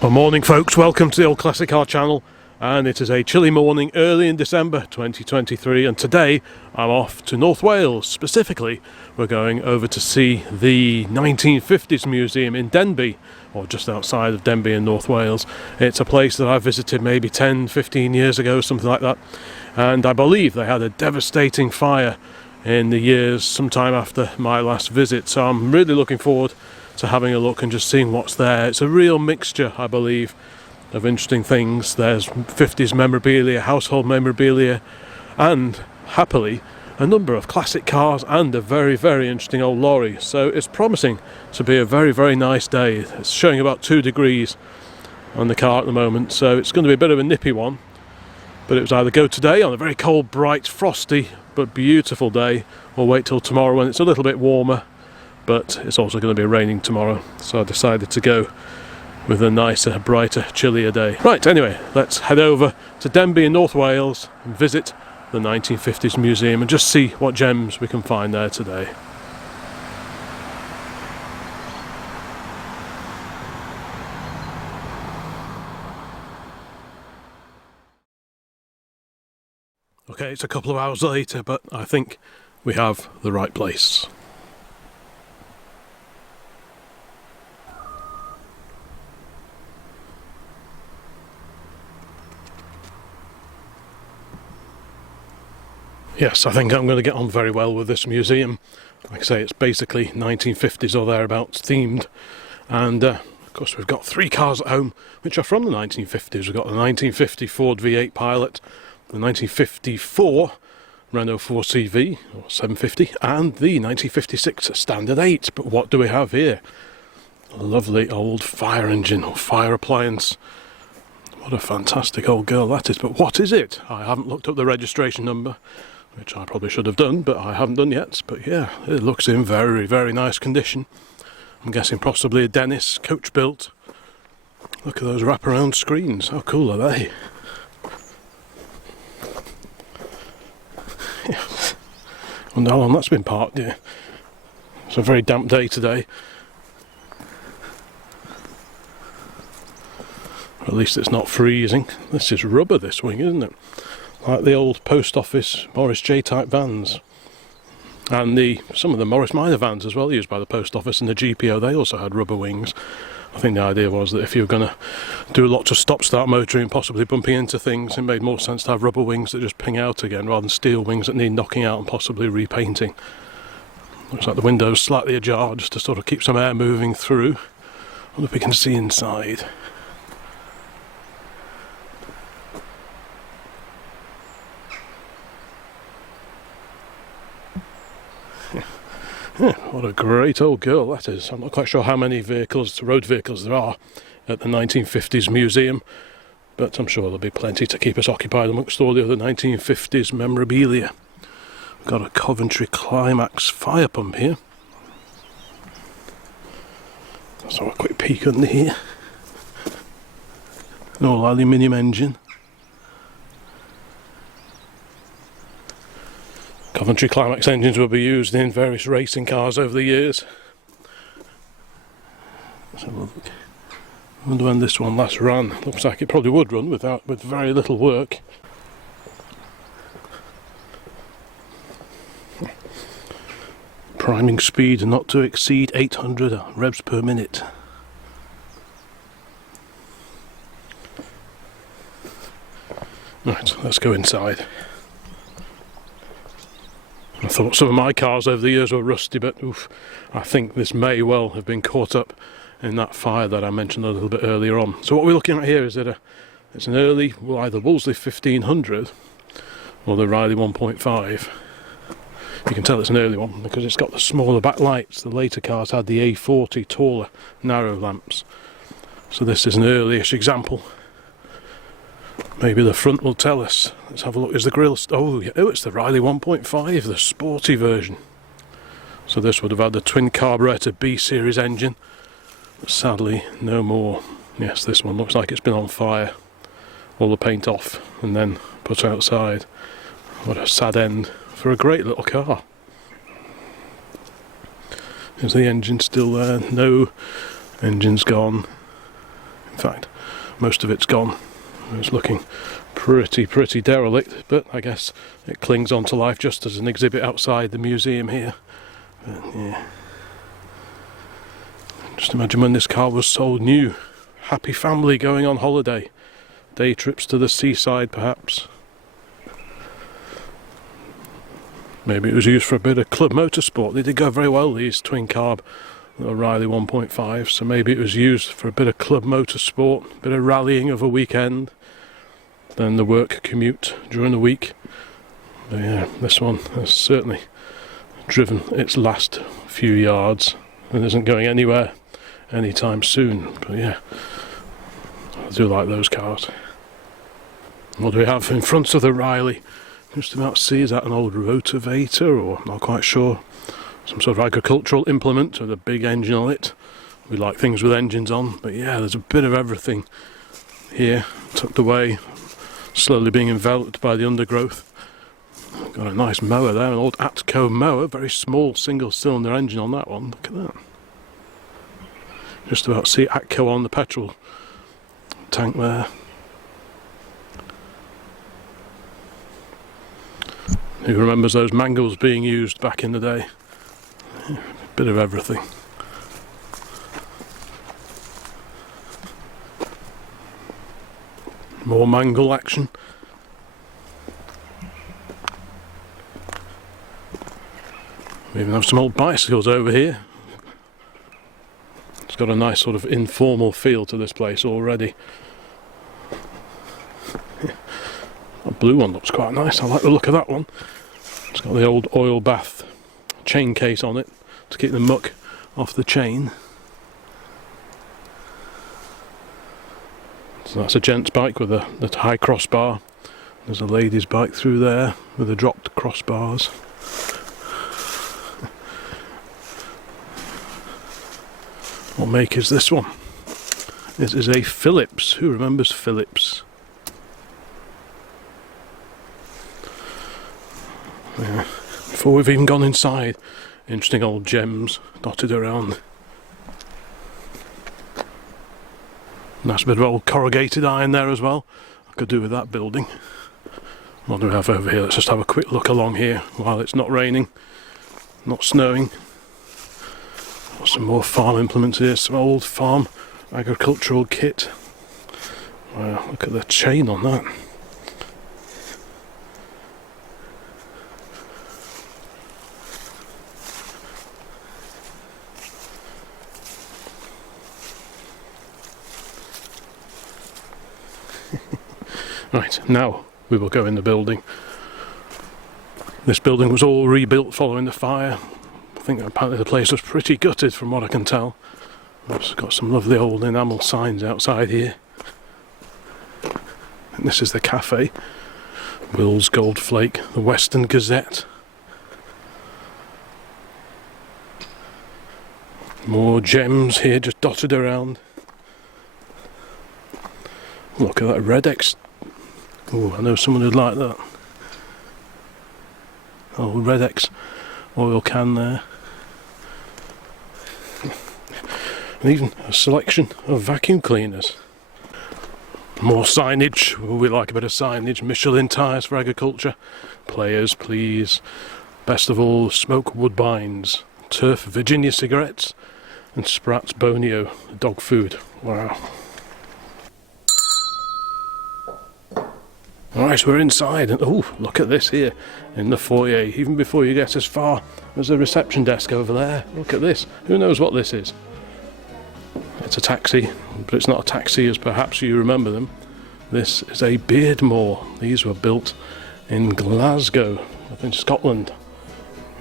Well, morning folks, welcome to the Old Classic Car channel, and it is a chilly morning early in December 2023, and today I'm off to North Wales. Specifically, we're going over to see the 1950s museum in Denbigh, or just outside of Denbigh in North Wales. It's a place that I visited maybe 10-15 years ago, something like that, and I believe they had a devastating fire in the years sometime after my last visit, so I'm really looking forward to having a look and just seeing what's there. It's a real mixture, I believe, of interesting things. There's 50s memorabilia, household memorabilia, and happily a number of classic cars and a very, very interesting old lorry. So it's promising to be a very, very nice day. It's showing about 2 degrees on the car at the moment, so it's going to be a bit of a nippy one. But it was either go today on a very cold, bright, frosty but beautiful day, or wait till tomorrow when it's a little bit warmer. But it's also going to be raining tomorrow, so I decided to go with a nicer, brighter, chillier day. Right, anyway, let's head over to Denbigh in North Wales and visit the 1950s museum and just see what gems we can find there today. Okay, it's a couple of hours later, but I think we have the right place. Yes, I think I'm going to get on very well with this museum. Like I say, it's basically 1950s or thereabouts themed, and of course we've got 3 cars at home which are from the 1950s. We've got the 1950 Ford V8 Pilot, the 1954 Renault 4CV or 750, and the 1956 Standard 8. But what do we have here? A lovely old fire engine or fire appliance. What a fantastic old girl that is. But what is it? I haven't looked up the registration number, which I probably should have done, but I haven't done yet. But yeah, it looks in very, very nice condition. I'm guessing possibly a Dennis, coach built. Look at those wraparound screens. How cool are they? I wonder how long that's been parked here. It's a very damp day today. Or at least it's not freezing. This is rubber, this wing, isn't it? Like the old post office Morris J type vans, and some of the Morris Minor vans as well, used by the post office, and the GPO, they also had rubber wings. I think the idea was that if you were going to do lots of stop-start motoring and possibly bumping into things, it made more sense to have rubber wings that just ping out again rather than steel wings that need knocking out and possibly repainting. Looks like the window's slightly ajar just to sort of keep some air moving through. I wonder if we can see inside. Yeah, what a great old girl that is. I'm not quite sure how many road vehicles there are at the 1950s museum, but I'm sure there'll be plenty to keep us occupied amongst all the other 1950s memorabilia. We've got a Coventry Climax fire pump here. Let's have a quick peek under here. An all aluminium engine. Coventry Climax engines will be used in various racing cars over the years. Let's have a look. I wonder when this one last ran. Looks like it probably would run with very little work. Priming speed not to exceed 800 revs per minute. Right, let's go inside. I thought some of my cars over the years were rusty, but oof, I think this may well have been caught up in that fire that I mentioned a little bit earlier on. So what we're looking at here is that it's an early, either Wolseley 1500 or the Riley 1.5. You can tell it's an early one because it's got the smaller backlights. The later cars had the A40 taller, narrow lamps. So this is an early-ish example. Maybe the front will tell us. Let's have a look. Is the grille... Oh, it's the Riley 1.5, the sporty version. So this would have had the twin carburettor B series engine. But sadly, no more. Yes, this one looks like it's been on fire. All the paint off and then put outside. What a sad end for a great little car. Is the engine still there? No. Engine's gone. fact, most of it's gone. It's looking pretty derelict, but I guess it clings on to life just as an exhibit outside the museum here. But, yeah. Just imagine when this car was sold new. Happy family going on holiday. Day trips to the seaside, perhaps. Maybe it was used for a bit of club motorsport. They did go very well, these twin carb O'Reilly 1.5, so maybe it was used for a bit of club motorsport, a bit of rallying of a weekend, then the work commute during the week. But yeah, this one has certainly driven its last few yards and isn't going anywhere anytime soon. But yeah, I do like those cars. What do we have in front of the Riley? Just about see, is that an old rotavator, or I'm not quite sure. Some sort of agricultural implement with a big engine on it. We like things with engines on, but yeah, there's a bit of everything here, tucked away, slowly being enveloped by the undergrowth. Got a nice mower there, an old Atco mower, very small single cylinder engine on that one, look at that. Just about see Atco on the petrol tank there. Who remembers those mangles being used back in the day? Bit of everything. More mangle action. We even have some old bicycles over here. It's got a nice sort of informal feel to this place already. That blue one looks quite nice. I like the look of that one. It's got the old oil bath chain case on it to keep the muck off the chain. So that's a gent's bike with a high crossbar. There's a lady's bike through there with the dropped crossbars. What make is this one? This is a Phillips. Who remembers Phillips? Yeah. Before we've even gone inside, interesting old gems dotted around. Nice bit of old corrugated iron there as well. I could do with that building. What do we have over here? Let's just have a quick look along here while it's not raining, not snowing. Got some more farm implements here, some old farm agricultural kit. Wow, look at the chain on that. Right, now we will go in the building. This building was all rebuilt following the fire. I think apparently the place was pretty gutted from what I can tell. It's got some lovely old enamel signs outside here. And this is the cafe. Will's Gold Flake, the Western Gazette. More gems here just dotted around. Look at that Red X. Oh, I know someone who'd like that. Oh, Red X oil can there. And even a selection of vacuum cleaners. More signage. Oh, we like a bit of signage. Michelin tyres for agriculture. Players, please. Best of all, Smoke Woodbines. Turf Virginia cigarettes. And Spratt's Bonio dog food. Wow. Alright, we're inside, and oh, look at this here in the foyer. Even before you get as far as the reception desk over there, look at this. Who knows what this is? It's a taxi, but it's not a taxi as perhaps you remember them. This is a Beardmore. These were built in Glasgow, up in Scotland.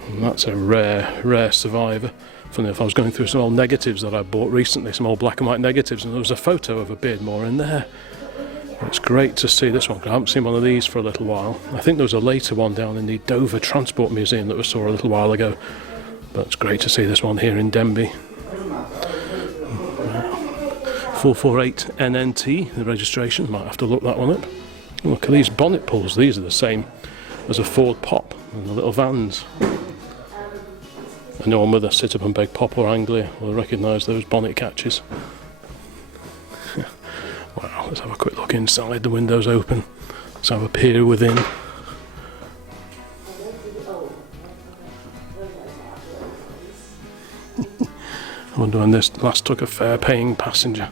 And that's a rare survivor. Funny enough, I was going through some old negatives that I bought recently, some old black and white negatives, and there was a photo of a Beardmore in there. It's great to see this one. I haven't seen one of these for a little while. I think there was a later one down in the Dover Transport Museum that we saw a little while ago. But it's great to see this one here in Denbigh. 448 NNT, the registration. Might have to look that one up. Look at these bonnet pulls. These are the same as a Ford Pop and the little vans. Anyone with a sit-up and beg Pop or Anglia will recognise those bonnet catches. Let's have a quick look inside. The window's open. Let's have a peer within. I wonder when this last took a fare-paying passenger.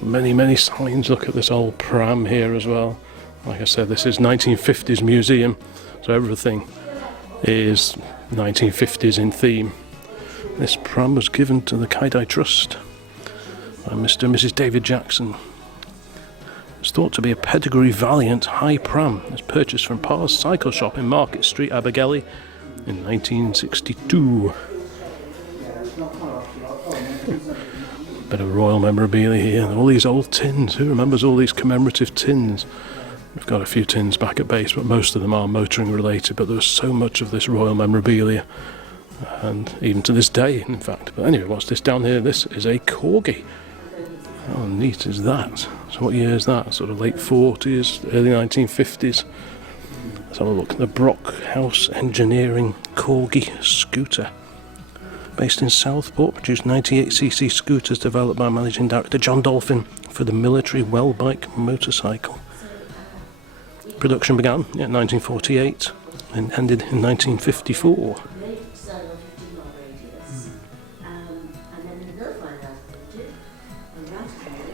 Many signs. Look at this old pram here as well. Like I said, this is 1950s museum, so everything is 1950s in theme. This pram was given to the Cowley Trust by Mr. and Mrs. David Jackson. It's thought to be a pedigree valiant high pram. It was purchased from Parr's Cycle Shop in Market Street, Abergele in 1962. Bit of royal memorabilia here, and all these old tins. Who remembers all these commemorative tins? We've got a few tins back at base, but most of them are motoring related. But there's so much of this royal memorabilia, and even to this day, in fact. But anyway, what's this down here? This is a corgi. How neat is that? So what year is that? Sort of late 40s, early 1950s. Let's have a look. The Brockhouse Engineering Corgi Scooter. Based in Southport, produced 98cc scooters developed by Managing Director John Dolphin for the military well-bike motorcycle. Production began in 1948 and ended in 1954.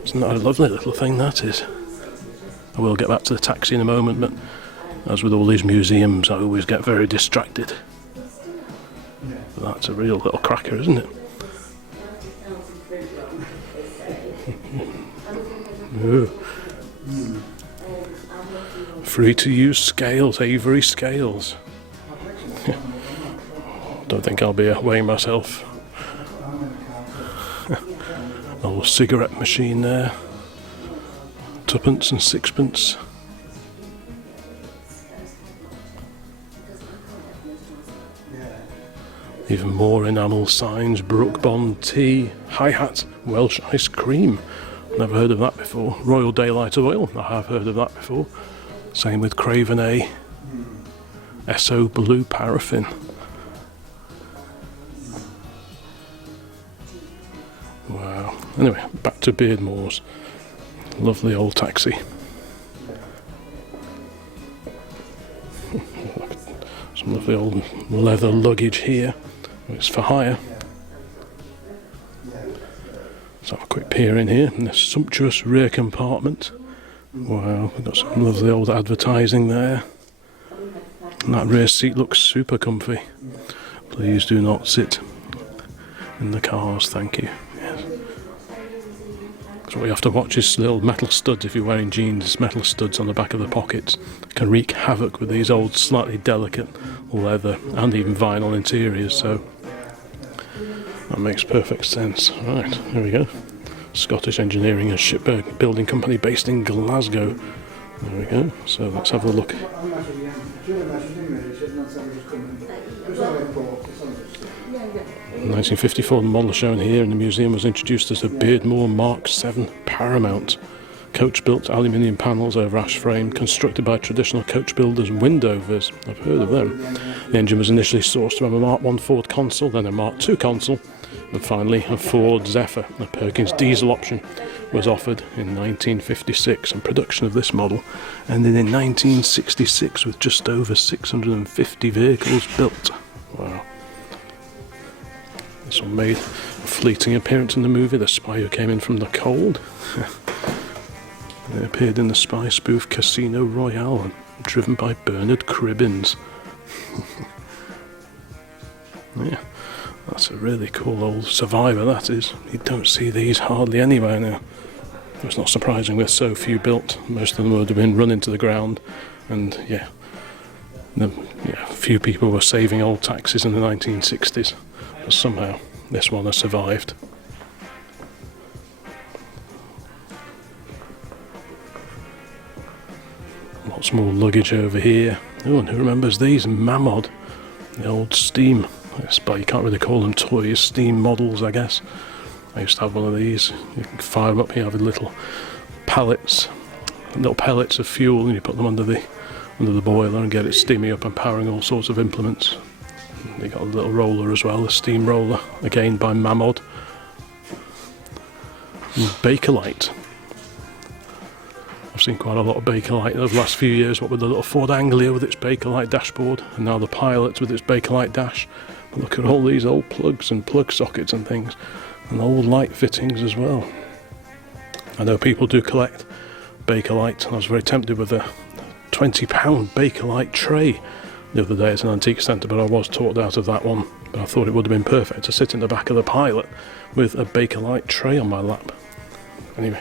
Isn't that a lovely little thing that is? I will get back to the taxi in a moment, but as with all these museums, I always get very distracted. But that's a real little cracker, isn't it? Free to use scales, Avery scales. Don't think I'll be weighing myself. A little cigarette machine there. Tuppence and sixpence. Even more enamel signs. Brook Bond tea, hi-hat, Welsh ice cream. Never heard of that before. Royal Daylight Oil, I have heard of that before. Same with Craven A. Esso Blue Paraffin. Wow. Anyway, back to Beardmore's. Lovely old taxi. Some lovely old leather luggage here. It's for hire. Let's have a quick peer in here in this sumptuous rear compartment. Wow, we've got some lovely old advertising there. And that rear seat looks super comfy. Please do not sit in the cars, thank you. Yes. So what you have to watch is little metal studs. If you're wearing jeans, metal studs on the back of the pockets can wreak havoc with these old, slightly delicate leather and even vinyl interiors, so that makes perfect sense. Right, there we go. Scottish Engineering and Shipbuilding Company based in Glasgow. There we go. So let's have a look. 1954, the model shown here in the museum was introduced as a Beardmore Mark VII Paramount. Coach-built aluminium panels over ash frame, constructed by traditional coach builders Windovers. I've heard of them. The engine was initially sourced from a Mark I Ford Consul, then a Mark II Consul, and finally a Ford Zephyr. A Perkins diesel option was offered in 1956, and production of this model ended in 1966 with just over 650 vehicles built. Wow. This one made a fleeting appearance in the movie The Spy Who Came In From the Cold. They appeared in the spy spoof Casino Royale, driven by Bernard Cribbins. Yeah, that's a really cool old Survivor, that is. You don't see these hardly anywhere now. It's not surprising with so few built. Most of them would have been run into the ground, and few people were saving old taxis in the 1960s. But somehow this one has survived. Lots more luggage over here. Oh, and who remembers these? Mamod, the old steam. You can't really call them toys, steam models, I guess. I used to have one of these. You can fire them up here with little pellets of fuel, and you put them under the boiler and get it steaming up and powering all sorts of implements. They got a little roller as well, a steam roller, again by Mamod. Bakelite. I've seen quite a lot of Bakelite over the last few years, what with the little Ford Anglia with its Bakelite dashboard, and now the Pilot with its Bakelite dash. But look at all these old plugs and plug sockets and things, and old light fittings as well. I know people do collect Bakelite. I was very tempted with a £20 Bakelite tray the other day at an antique centre, but I was talked out of that one. But I thought it would have been perfect to sit in the back of the Pilot with a Bakelite tray on my lap. Anyway,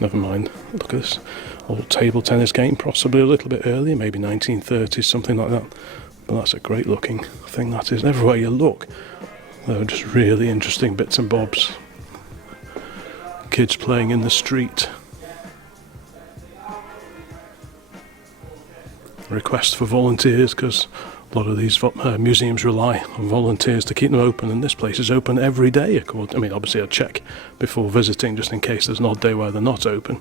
never mind. Look at this old table tennis game, possibly a little bit earlier, maybe 1930s, something like that. But that's a great looking thing, that is. And everywhere you look, there are just really interesting bits and bobs. Kids playing in the street. Request for volunteers, because a lot of these museums rely on volunteers to keep them open, and this place is open every day. I mean, obviously I check before visiting just in case there's an odd day where they're not open.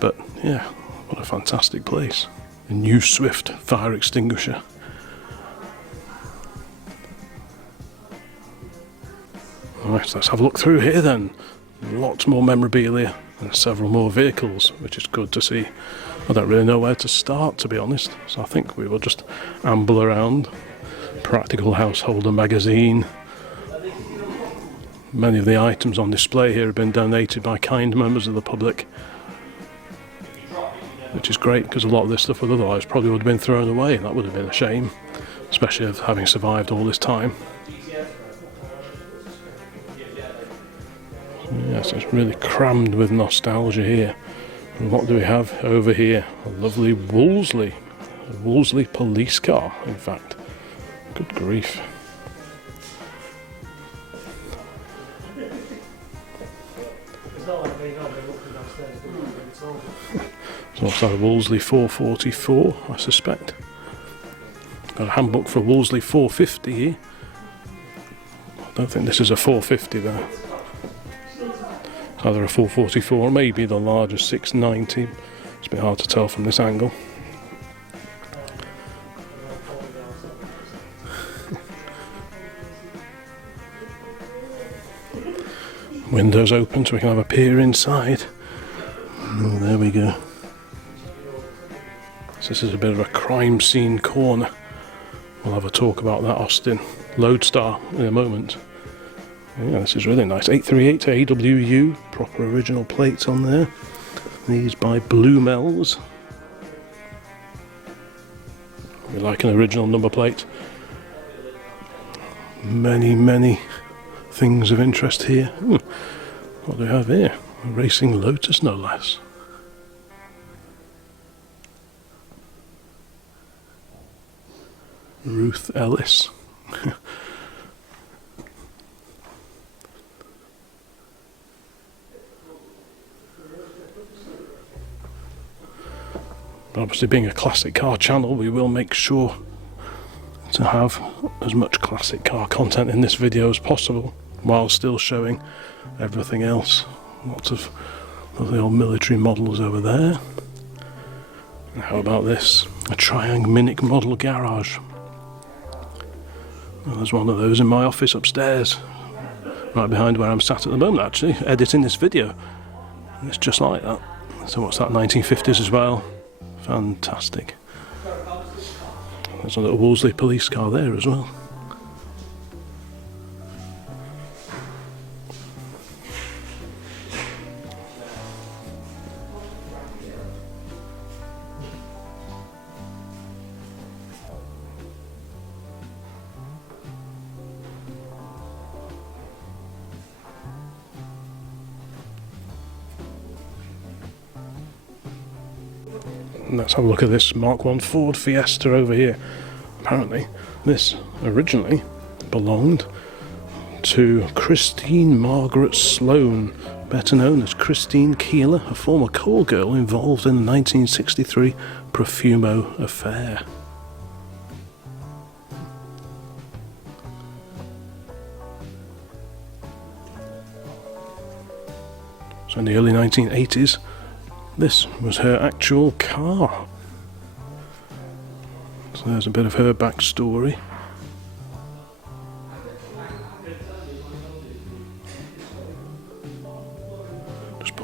But yeah, what a fantastic place. A new Swift fire extinguisher. Alright, let's have a look through here then. Lots more memorabilia and several more vehicles, which is good to see. I don't really know where to start, to be honest, so I think we will just amble around. Practical Householder magazine. Many of the items on display here have been donated by kind members of the public, which is great, because a lot of this stuff would otherwise probably would have been thrown away, and that would have been a shame, especially of having survived all this time. Yes, it's really crammed with nostalgia here. And what do we have over here? A lovely Wolseley. A Wolseley police car, in fact. Good grief. There's also a Wolseley 444, I suspect. Got a handbook for a Wolseley 450 here. I don't think this is a 450 though. Either a 444 or maybe the larger 690. It's a bit hard to tell from this angle. Windows open so we can have a peer inside. Oh, there we go. So this is a bit of a crime scene corner. We'll have a talk about that Austin Loadstar in a moment. Yeah, this is really nice. 838 AWU, proper original plates on there. These by Blumels. We like an original number plate. Many things of interest here. What do we have here? A racing Lotus, no less. Ruth Ellis. But obviously, being a classic car channel, we will make sure to have as much classic car content in this video as possible, while still showing everything else. Lots of lovely old military models over there. And how about this? A Triangminic model garage. Well, there's one of those in my office upstairs, right behind where I'm sat at the moment, actually, editing this video. And it's just like that. So what's that, 1950s as well? Fantastic. There's a little Wolseley police car there as well. Let's have a look at this Mark 1 Ford Fiesta over here. Apparently this originally belonged to Christine Margaret Sloane, better known as Christine Keeler, a former call girl involved in the 1963 Profumo affair. So in the early 1980s, this was her actual car. So there's a bit of her backstory.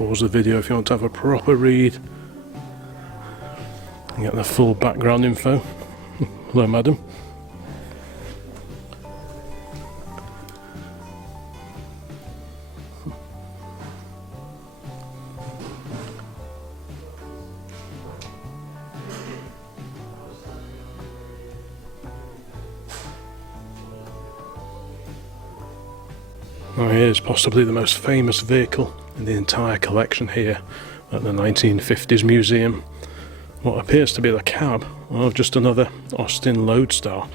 pause the video if you want to have a proper read and get the full background info. Hello, madam. Now here's possibly the most famous vehicle in the entire collection here at the 1950s museum. What appears to be the cab of just another Austin Loadstar.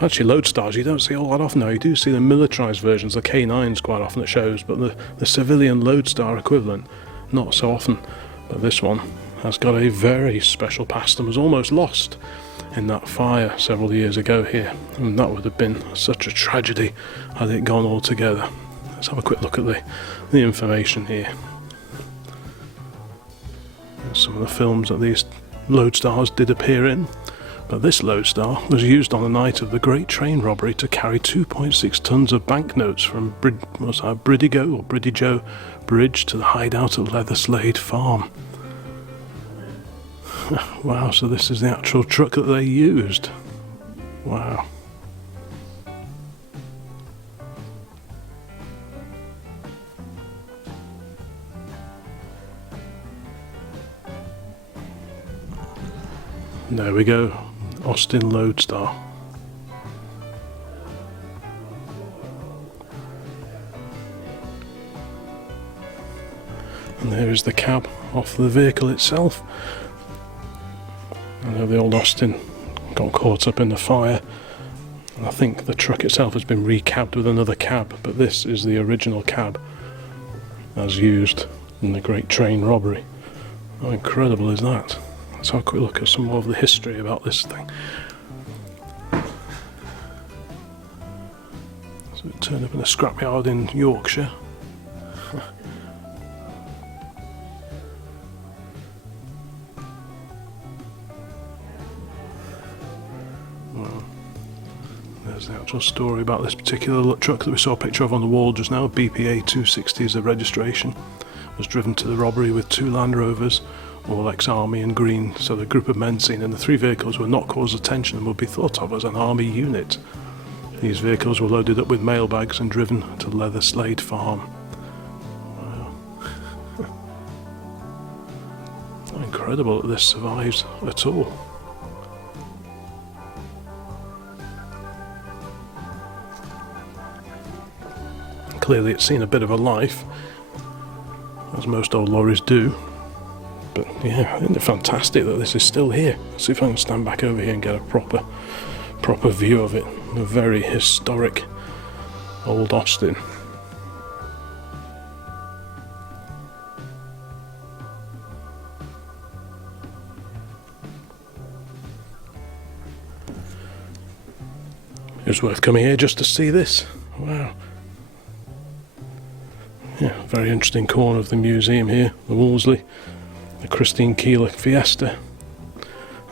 Actually, Loadstars you don't see all that often now. You do see the militarised versions, the K9s quite often it shows, but the civilian Loadstar equivalent, not so often. But this one has got a very special past and was almost lost in that fire several years ago here. And that would have been such a tragedy had it gone altogether. Let's have a quick look at the information here. There's some of the films that these Loadstars did appear in, but this Loadstar was used on the night of the Great Train Robbery to carry 2.6 tons of banknotes from Bridigo Bridge to the hideout at Leatherslade Farm. Wow, so this is the actual truck that they used. Wow. There we go, Austin Loadstar. And there is the cab off the vehicle itself. I know the old Austin got caught up in the fire, and I think the truck itself has been recabbed with another cab, but this is the original cab as used in the Great Train Robbery. How incredible is that? Let's have a quick look at some more of the history about this thing. So it turned up in a scrapyard in Yorkshire. Well, there's the actual story about this particular truck that we saw a picture of on the wall just now. BPA 260 is the registration. It was driven to the robbery with 2 Land Rovers, all ex-army and green, so the group of men seen in the 3 vehicles would not cause attention and would be thought of as an army unit. These vehicles were loaded up with mailbags and driven to Leatherslade Farm. Wow. Incredible that this survives at all. Clearly it's seen a bit of a life, as most old lorries do. But yeah, isn't it fantastic that this is still here? Let's see if I can stand back over here and get a proper view of it. A very historic old Austin. It was worth coming here just to see this. Wow. Yeah, very interesting corner of the museum here, the Wolseley. The Christine Keeler Fiesta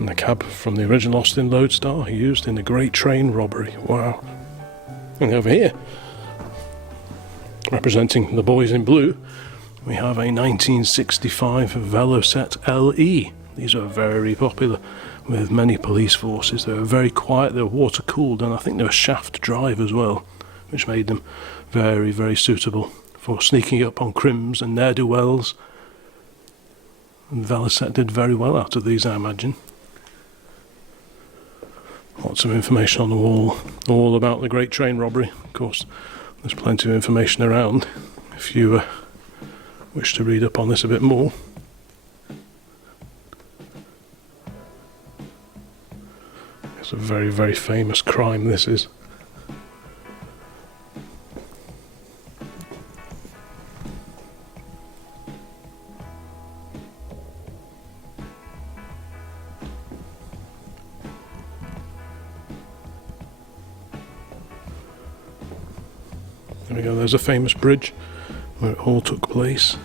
and the cab from the original Austin Loadstar used in the Great Train Robbery. Wow. And over here, representing the boys in blue, we have a 1965 Velocette LE. These are very popular with many police forces. They were very quiet, they were water cooled, and I think they were shaft drive as well, which made them very, very suitable for sneaking up on crims and ne'er-do-wells. And Velocette did very well out of these, I imagine. Lots of information on the wall, all about the Great Train Robbery. Of course, there's plenty of information around if you wish to read up on this a bit more. It's a very, very famous crime, this is. There we go, there's a famous bridge where it all took place.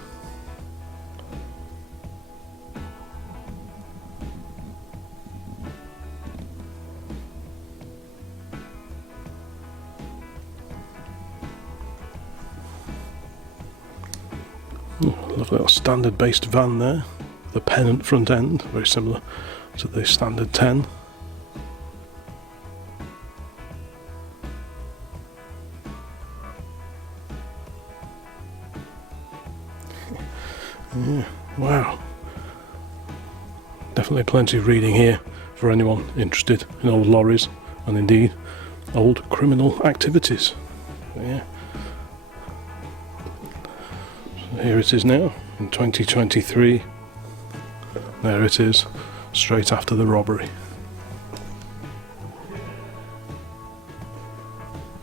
Lovely little standard based van there. The pennant front end, very similar to the standard 10. Yeah, wow. Definitely plenty of reading here for anyone interested in old lorries and indeed old criminal activities. Yeah. So here it is now in 2023. There it is, straight after the robbery.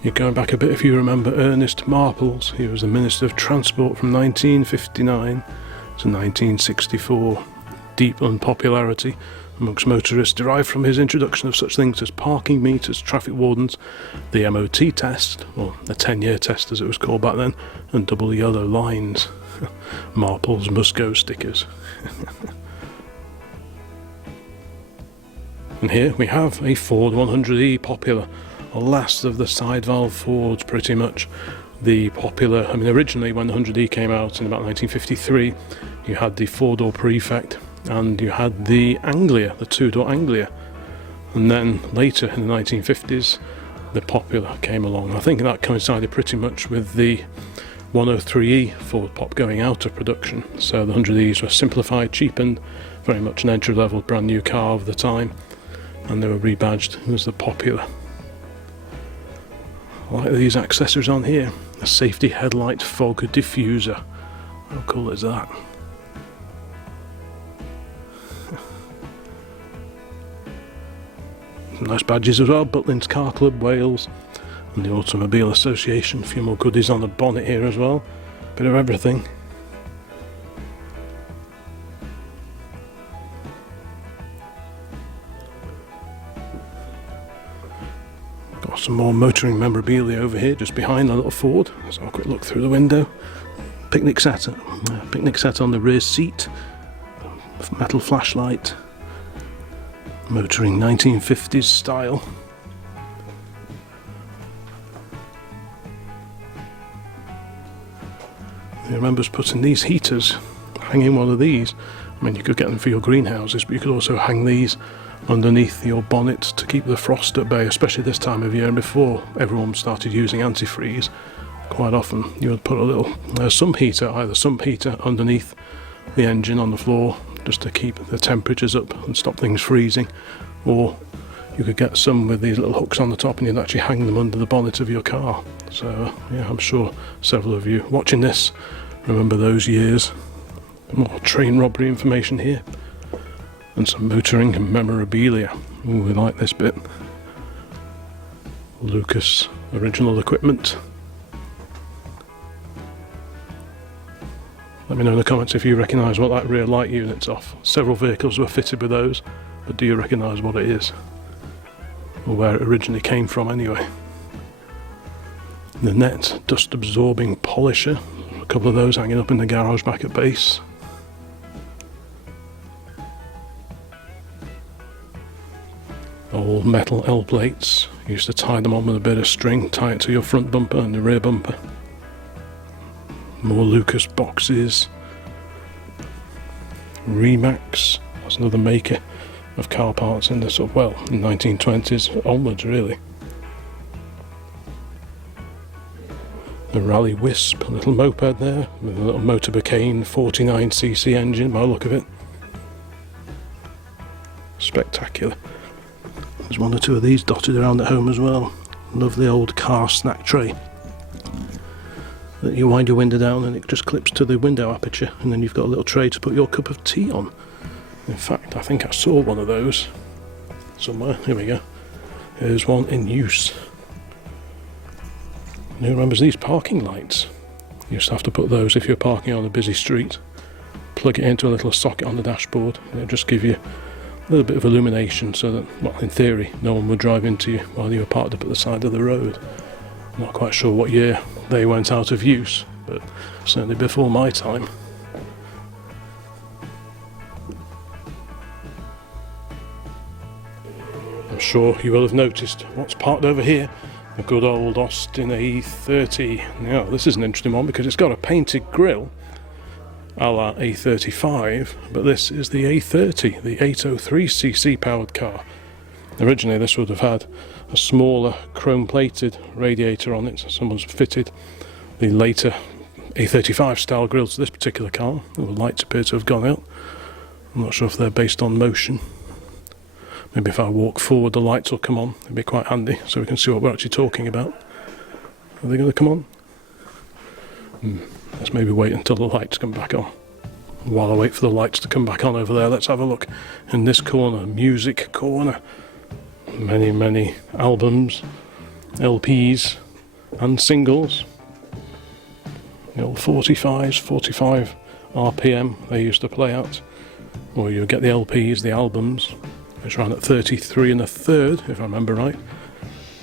You're going back a bit if you remember Ernest Marples. He was the Minister of Transport from 1959 to 1964. Deep unpopularity amongst motorists derived from his introduction of such things as parking meters, traffic wardens, the MOT test, or the 10-year test as it was called back then, and double yellow lines. Marples must go stickers. And here we have a Ford 100E Popular, a last of the side valve Fords pretty much. The Popular, I mean originally when the 100E came out in about 1953, you had the 4-door Prefect and you had the Anglia, the 2-door Anglia. And then later in the 1950s, the Popular came along. I think that coincided pretty much with the 103E Ford Pop going out of production. So the 100Es were simplified, cheapened, very much an entry-level brand new car of the time. And they were rebadged as the Popular. I like these accessories on here. A safety headlight fog diffuser. How cool is that? Some nice badges as well. Butlins Car Club Wales and the Automobile Association. A few more goodies on the bonnet here as well. Bit of everything. Got some more motoring memorabilia over here, just behind the little Ford. Let's have a quick look through the window. Picnic set on the rear seat. Metal flashlight. Motoring 1950s style. He remembers putting these heaters, hanging one of these. I mean, you could get them for your greenhouses, but you could also hang these underneath your bonnet to keep the frost at bay, especially this time of year. And before everyone started using antifreeze, quite often you would put a little sump heater underneath the engine on the floor, just to keep the temperatures up and stop things freezing. Or you could get some with these little hooks on the top and you'd actually hang them under the bonnet of your car. So yeah, I'm sure several of you watching this remember those years. More train robbery information here. And some motoring memorabilia. Ooh, we like this bit. Lucas original equipment. Let me know in the comments if you recognise what that rear light unit's off. Several vehicles were fitted with those, but do you recognise what it is? Or where it originally came from anyway. The Net dust absorbing polisher. A couple of those hanging up in the garage back at base. Old metal L plates. Used to tie them on with a bit of string, tie it to your front bumper and the rear bumper. More Lucas boxes. Remax. That's another maker of car parts in the sort of, well, in 1920s onwards really. The Rally Wisp, a little moped there with a little Motor Bacane 49cc engine by the look of it. Spectacular. There's one or two of these dotted around at home as well. Lovely old car snack tray that you wind your window down and it just clips to the window aperture, and then you've got a little tray to put your cup of tea on. In fact, I think I saw one of those somewhere. Here we go. Here's one in use. And who remembers these parking lights? You used to have to put those if you're parking on a busy street. Plug it into a little socket on the dashboard and it'll just give you a little bit of illumination so that, well, in theory, no one would drive into you while you were parked up at the side of the road. I'm not quite sure what year they went out of use, but certainly before my time. I'm sure you will have noticed what's parked over here. A good old Austin A30. Now, this is an interesting one because it's got a painted grille a la A35, but this is the A30, the 803cc powered car. Originally this would have had a smaller chrome plated radiator on it, so someone's fitted the later A35 style grille to this particular car. The lights appear to have gone out. I'm not sure if they're based on motion. Maybe if I walk forward the lights will come on. It'd be quite handy so we can see what we're actually talking about. Are they going to come on? Let's maybe wait until the lights come back on. While I wait for the lights to come back on over there, let's have a look in this corner, music corner. Many albums, LPs and singles. The old 45s, 45 RPM they used to play at. Or you get the LPs, the albums, which ran at 33 1/3 if I remember right.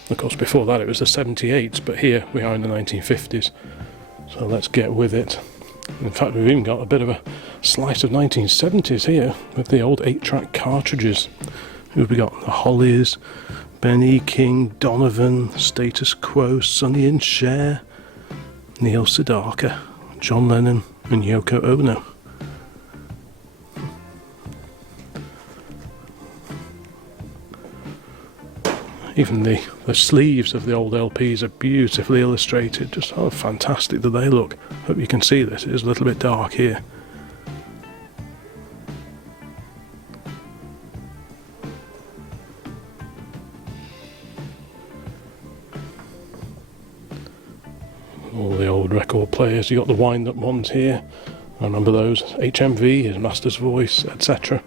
Of course before that it was the 78s, but here we are in the 1950s. So let's get with it. In fact, we've even got a bit of a slice of 1970s here with the old 8-track cartridges. Who have we got? The HARLEY'S, Benny King, Donovan, Status Quo, Sonny and Cher, Neil Sedaka, John Lennon and Yoko Ono. Even the sleeves of the old LPs are beautifully illustrated. Just how fantastic do they look. Hope you can see this. It is a little bit dark here. All the old record players. You got the wind-up ones here. I remember those. HMV, His Master's Voice, etc.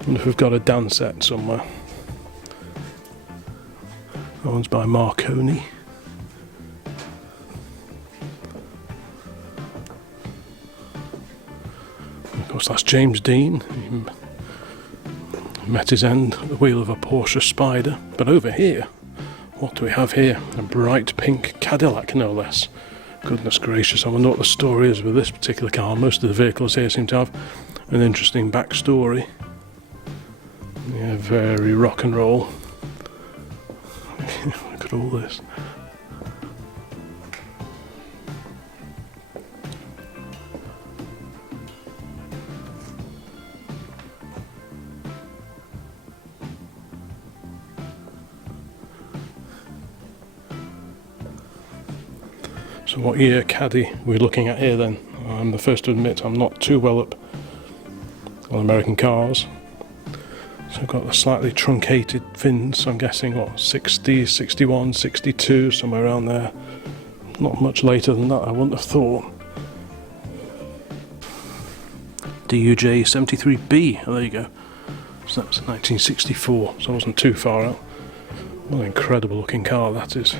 I wonder if we've got a dance set somewhere. That one's by Marconi. Of course, that's James Dean. He met his end at the wheel of a Porsche Spider. But over here, what do we have here? A bright pink Cadillac, no less. Goodness gracious, I wonder what the story is with this particular car. Most of the vehicles here seem to have an interesting backstory. Yeah, very rock and roll. Look at all this. So what year Caddy we're looking at here then? I'm the first to admit I'm not too well up on American cars. So I've got the slightly truncated fins, so I'm guessing what, 60, 61, 62, somewhere around there. Not much later than that, I wouldn't have thought. DUJ 73B, oh, there you go. So that's 1964, so I wasn't too far out. What an incredible looking car that is.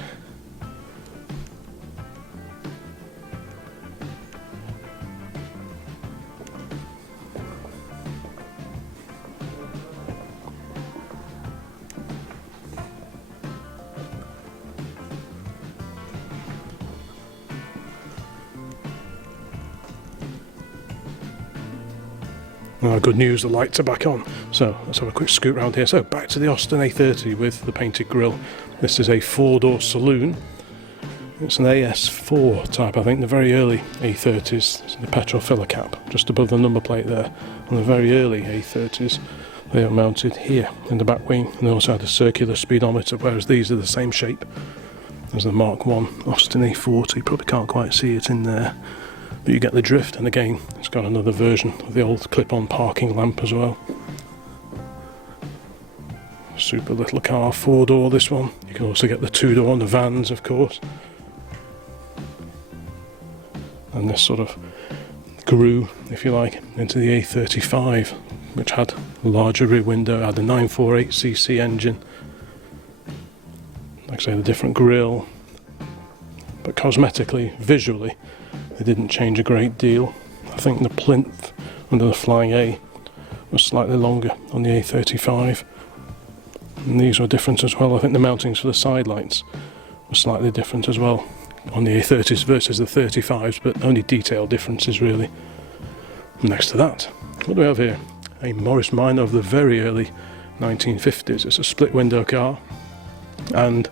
Good news, the lights are back on. So let's have a quick scoot around here. So back to the Austin A30 with the painted grille. This is a 4-door saloon. It's an AS4 type, I think, the very early A30s. It's the petrol filler cap, just above the number plate there. On the very early A30s, they are mounted here in the back wing, and they also had a circular speedometer, whereas these are the same shape as the Mk1 Austin A40. Probably can't quite see it in there. But you get the drift, and again it's got another version of the old clip-on parking lamp as well. Super little car, 4-door this one. You can also get the 2-door on the vans, of course. And this sort of grew, if you like, into the A35, which had a larger rear window, had a 948cc engine. Like I say, the different grille. But cosmetically, visually, they didn't change a great deal. I think the plinth under the Flying A was slightly longer on the A35. And these were different as well. I think the mountings for the side lights were slightly different as well on the A30s versus the 35s, but only detail differences really. Next to that, what do we have here? A Morris Minor of the very early 1950s. It's a split window car, and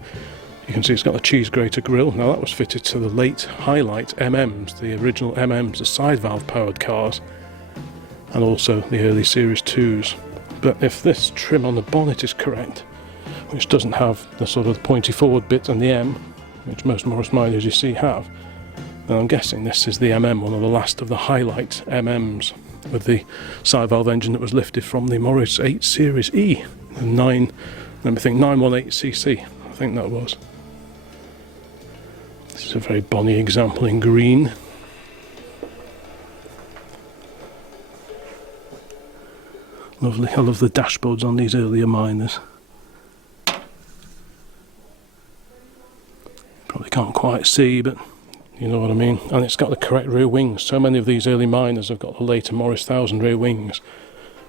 You can see it's got a cheese grater grille. Now that was fitted to the late Highlight MMs, the original MMs, the side valve powered cars, and also the early Series 2s. But if this trim on the bonnet is correct, which doesn't have the sort of pointy forward bit and the M, which most Morris Minors you see have, then I'm guessing this is the MM, one of the last of the Highlight MMs, with the side valve engine that was lifted from the Morris 8 Series E, the 918cc, I think that was. This is a very bonny example in green. Lovely, I love the dashboards on these earlier Minors. Probably can't quite see, but you know what I mean. And it's got the correct rear wings. So many of these early Minors have got the later Morris 1000 rear wings.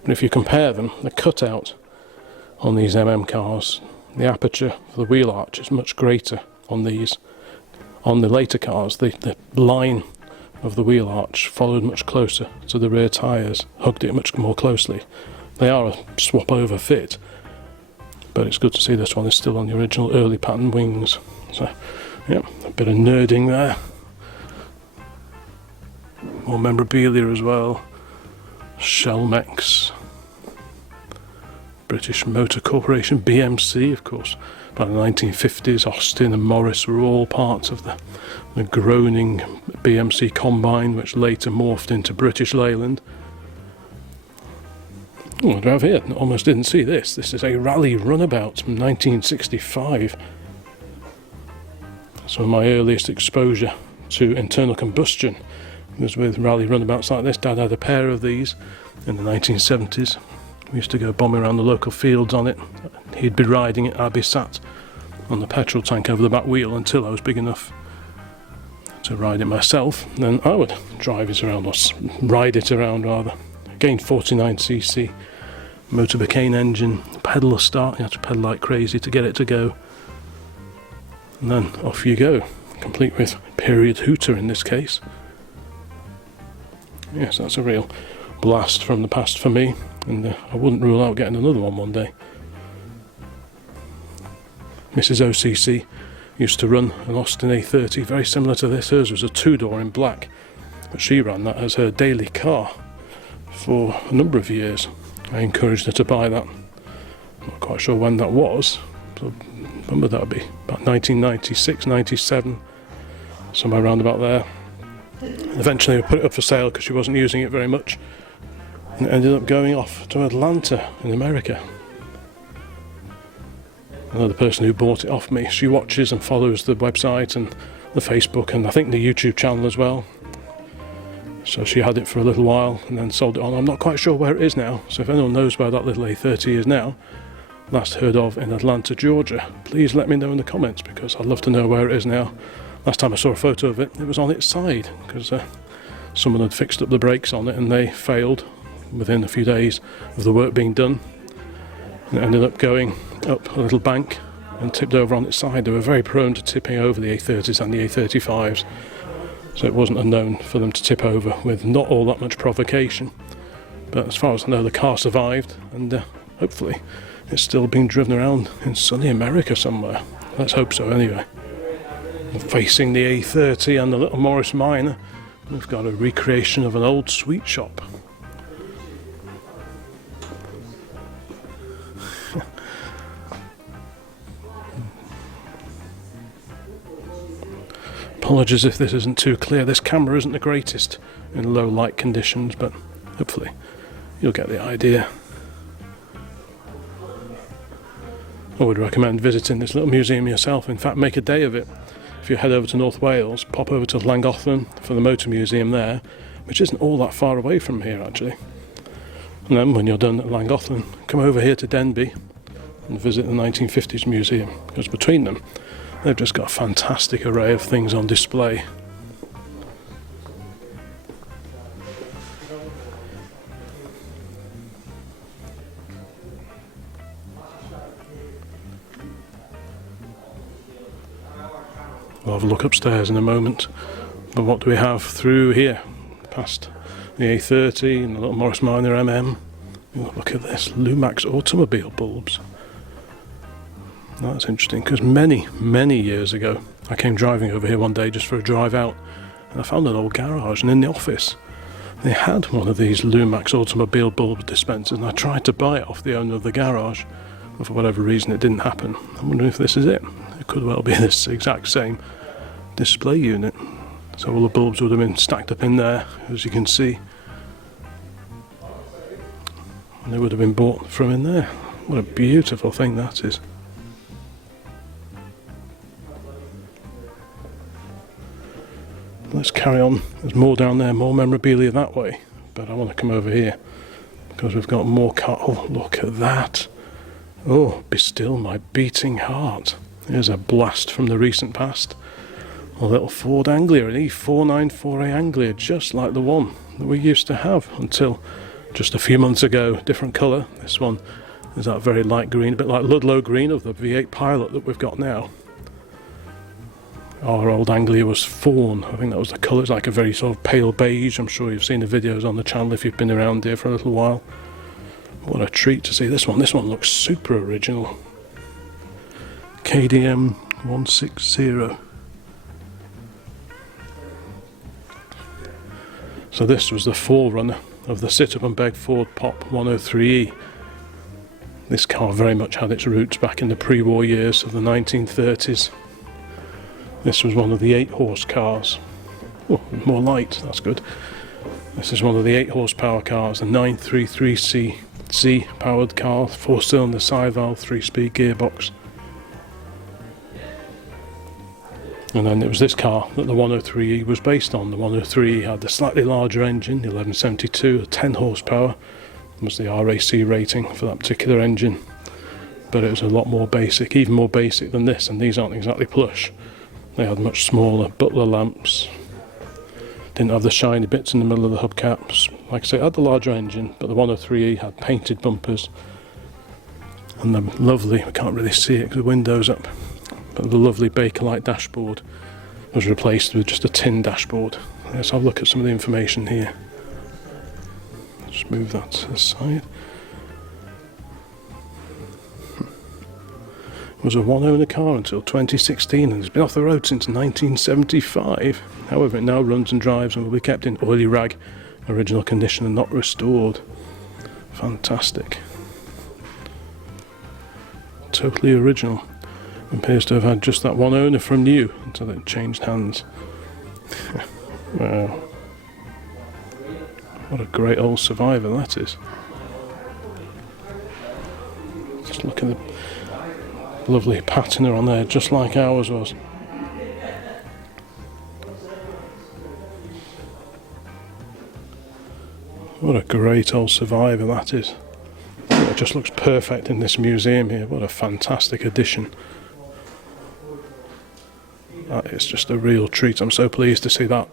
But if you compare them, the cutout on these MM cars, the aperture for the wheel arch is much greater on these. On the later cars, the line of the wheel arch followed much closer to the rear tyres, hugged it much more closely. They are a swap over fit, but it's good to see this one is still on the original early pattern wings. So yeah, a bit of nerding there. More memorabilia as well. Shellmex, British Motor Corporation, BMC, of course. By the 1950s, Austin and Morris were all parts of the groaning BMC combine, which later morphed into British Leyland. Oh, what do I have here? Almost didn't see this. This is a rally runabout from 1965. Some of my earliest exposure to internal combustion was with rally runabouts like this. Dad had a pair of these in the 1970s. We used to go bombing around the local fields on it. He'd be riding it, I'd be sat on the petrol tank over the back wheel until I was big enough to ride it myself. Then I would drive it around, or ride it around rather. Again, 49cc motor Mk1 engine, pedal start. You have to pedal like crazy to get it to go. And then off you go, complete with period hooter in this case. Yes, that's a real blast from the past for me, and I wouldn't rule out getting another one day. Mrs. OCC used to run an Austin A30 very similar to this. Hers was a two-door in black, but she ran that as her daily car for a number of years. I encouraged her to buy that. I'm not quite sure when that was, but I remember that would be about 1996, 97, somewhere around about there. Eventually I put it up for sale because she wasn't using it very much, and it ended up going off to Atlanta in America. Another person who bought it off me, she watches and follows the website and the Facebook and I think the YouTube channel as well. So she had it for a little while and then sold it on. I'm not quite sure where it is now, so if anyone knows where that little A30 is now, last heard of in Atlanta, Georgia, please let me know in the comments because I'd love to know where it is now. Last time I saw a photo of it, it was on its side because someone had fixed up the brakes on it and they failed within a few days of the work being done. And it ended up going up a little bank and tipped over on its side. They were very prone to tipping over the A30s and the A35s, so it wasn't unknown for them to tip over with not all that much provocation. But as far as I know, the car survived, and hopefully it's still being driven around in sunny America somewhere. Let's hope so anyway. Facing the A30 and the little Morris Minor, we've got a recreation of an old sweet shop. Apologies if this isn't too clear. This camera isn't the greatest in low light conditions, but hopefully you'll get the idea. I would recommend visiting this little museum yourself. In fact, make a day of it. If you head over to North Wales, pop over to Llangollen for the motor museum there, which isn't all that far away from here actually. And then when you're done at Llangollen, come over here to Denbigh and visit the 1950s museum, because between them they've just got a fantastic array of things on display. We'll have a look upstairs in a moment, but what do we have through here? Past the A30 and the little Morris Minor MM. Look at this, Lumax automobile bulbs. That's interesting, because many years ago I came driving over here one day just for a drive out, and I found an old garage, and in the office they had one of these Lumax automobile bulb dispensers, and I tried to buy it off the owner of the garage, but for whatever reason it didn't happen. I'm wondering if this is it. It could well be this exact same display unit. So all the bulbs would have been stacked up in there, as you can see, and they would have been bought from in there. What a beautiful thing that is. Let's carry on. There's more down there, more memorabilia that way, but I want to come over here because we've got more car. Oh, look at that. Oh, be still my beating heart. Here's a blast from the recent past. A little Ford Anglia, an E494A Anglia, just like the one that we used to have until just a few months ago. Different colour. This one is that very light green, a bit like Ludlow green of the V8 Pilot that we've got now. Our old Anglia was fawn. I think that was the colour. It's like a very sort of pale beige. I'm sure you've seen the videos on the channel if you've been around here for a little while. What a treat to see this one. This one looks super original. KDM 160. So this was the forerunner of the sit-up and beg Ford Pop 103E. This car very much had its roots back in the pre-war years of the 1930s. This was one of the 8-horse cars. Oh, more light, that's good. This is one of the 8-horsepower cars, the 933C powered car, 4-cylinder side valve, 3-speed gearbox. And then it was this car that the 103E was based on. The 103E had the slightly larger engine, the 1172, 10 horsepower. Was the RAC rating for that particular engine. But it was a lot more basic, even more basic than this, and these aren't exactly plush. They had much smaller butler lamps, didn't have the shiny bits in the middle of the hubcaps. Like I say, it had the larger engine, but the 103E had painted bumpers, and the lovely, we can't really see it because the window's up, but the lovely Bakelite dashboard was replaced with just a tin dashboard. Let's have a look at some of the information here. Just move that to the side. Was a one-owner car until 2016 and has been off the road since 1975. However, it now runs and drives and will be kept in oily rag, original condition and not restored. Fantastic. Totally original. Appears to have had just that one owner from new until it changed hands. Wow. What a great old survivor that is. Just look at the lovely patina on there, just like ours was. What a great old survivor that is. It just looks perfect in this museum here. What a fantastic addition. That is just a real treat. I'm so pleased to see that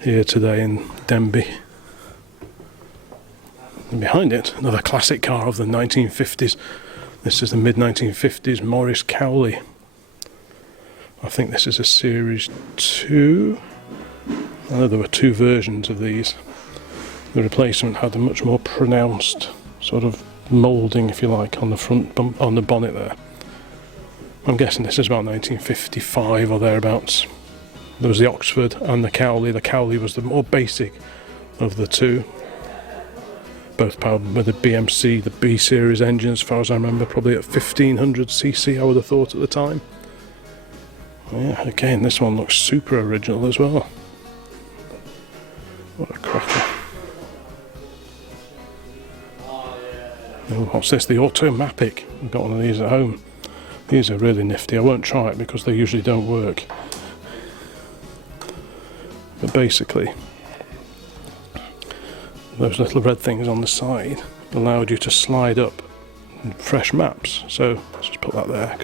here today in Denbigh. And behind it, another classic car of the 1950s. This is the mid-1950s Morris Cowley. I think this is a Series 2. I know there were 2 versions of these. The replacement had a much more pronounced sort of moulding, if you like, on the front on the bonnet there. I'm guessing this is about 1955 or thereabouts. There was the Oxford and the Cowley. The Cowley was the more basic of the two. Both powered with the BMC, the B series engine, as far as I remember, probably at 1500cc, I would have thought at the time. Yeah, again, this one looks super original as well. What a cracker. Oh, what's this? The Automatic. I've got one of these at home. These are really nifty. I won't try it because they usually don't work. But basically, those little red things on the side allowed you to slide up fresh maps. So let's just put that there.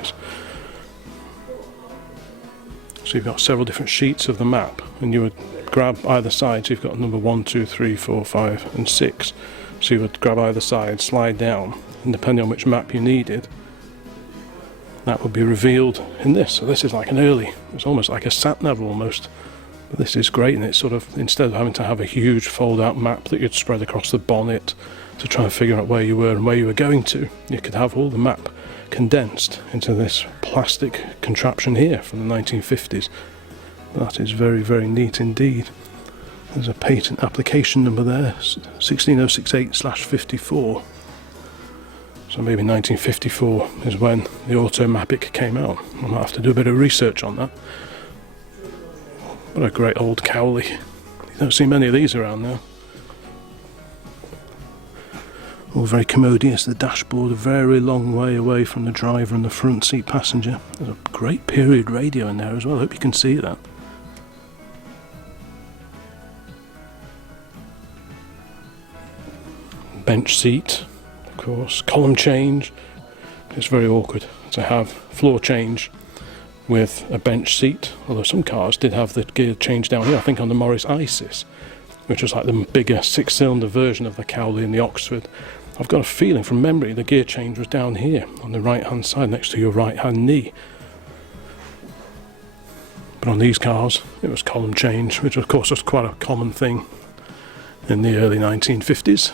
So you've got several different sheets of the map, and you would grab either side. So you've got number 1, 2, 3, 4, 5 and 6. So you would grab either side, slide down, and depending on which map you needed, that would be revealed in this. So this is like it's almost like a sat-nav almost. But this is great, and it's sort of, instead of having to have a huge fold-out map that you'd spread across the bonnet, to try and figure out where you were and where you were going to. You could have all the map condensed into this plastic contraption here from the 1950s. That is very, very neat indeed. There's a patent application number there, 16068/54. So maybe 1954 is when the Automatic came out. I might have to do a bit of research on that. What a great old Cowley. You don't see many of these around now. All very commodious. The dashboard a very long way away from the driver and the front seat passenger. There's a great period radio in there as well. I hope you can see that. Bench seat, of course. Column change. It's very awkward to have floor change with a bench seat, although some cars did have the gear change down here. I think on the Morris Isis, which was like the bigger 6-cylinder version of the Cowley and the Oxford. I've got a feeling from memory the gear change was down here on the right hand side next to your right hand knee. But on these cars it was column change, which of course was quite a common thing in the early 1950s.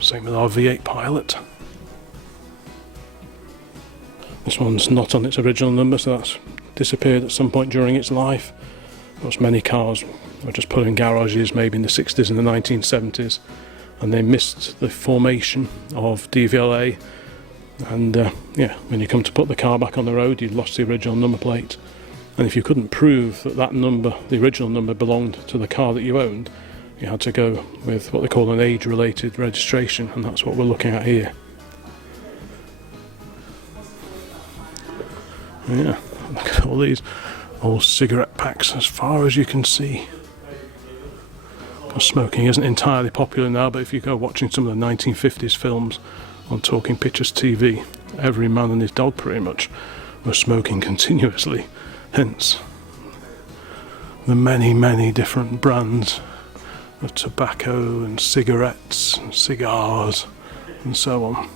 Same with our V8 Pilot. This one's not on its original number, so that's disappeared at some point during its life. Most many cars were just put in garages maybe in the 60s and the 1970s, and they missed the formation of DVLA, and yeah, when you come to put the car back on the road, you'd lost the original number plate, and if you couldn't prove that that number, the original number, belonged to the car that you owned, you had to go with what they call an age-related registration, and that's what we're looking at here. Yeah, look at all these old cigarette packs as far as you can see. Because smoking isn't entirely popular now, but if you go watching some of the 1950s films on Talking Pictures TV, every man and his dog pretty much was smoking continuously. Hence the many, many different brands of tobacco and cigarettes and cigars and so on.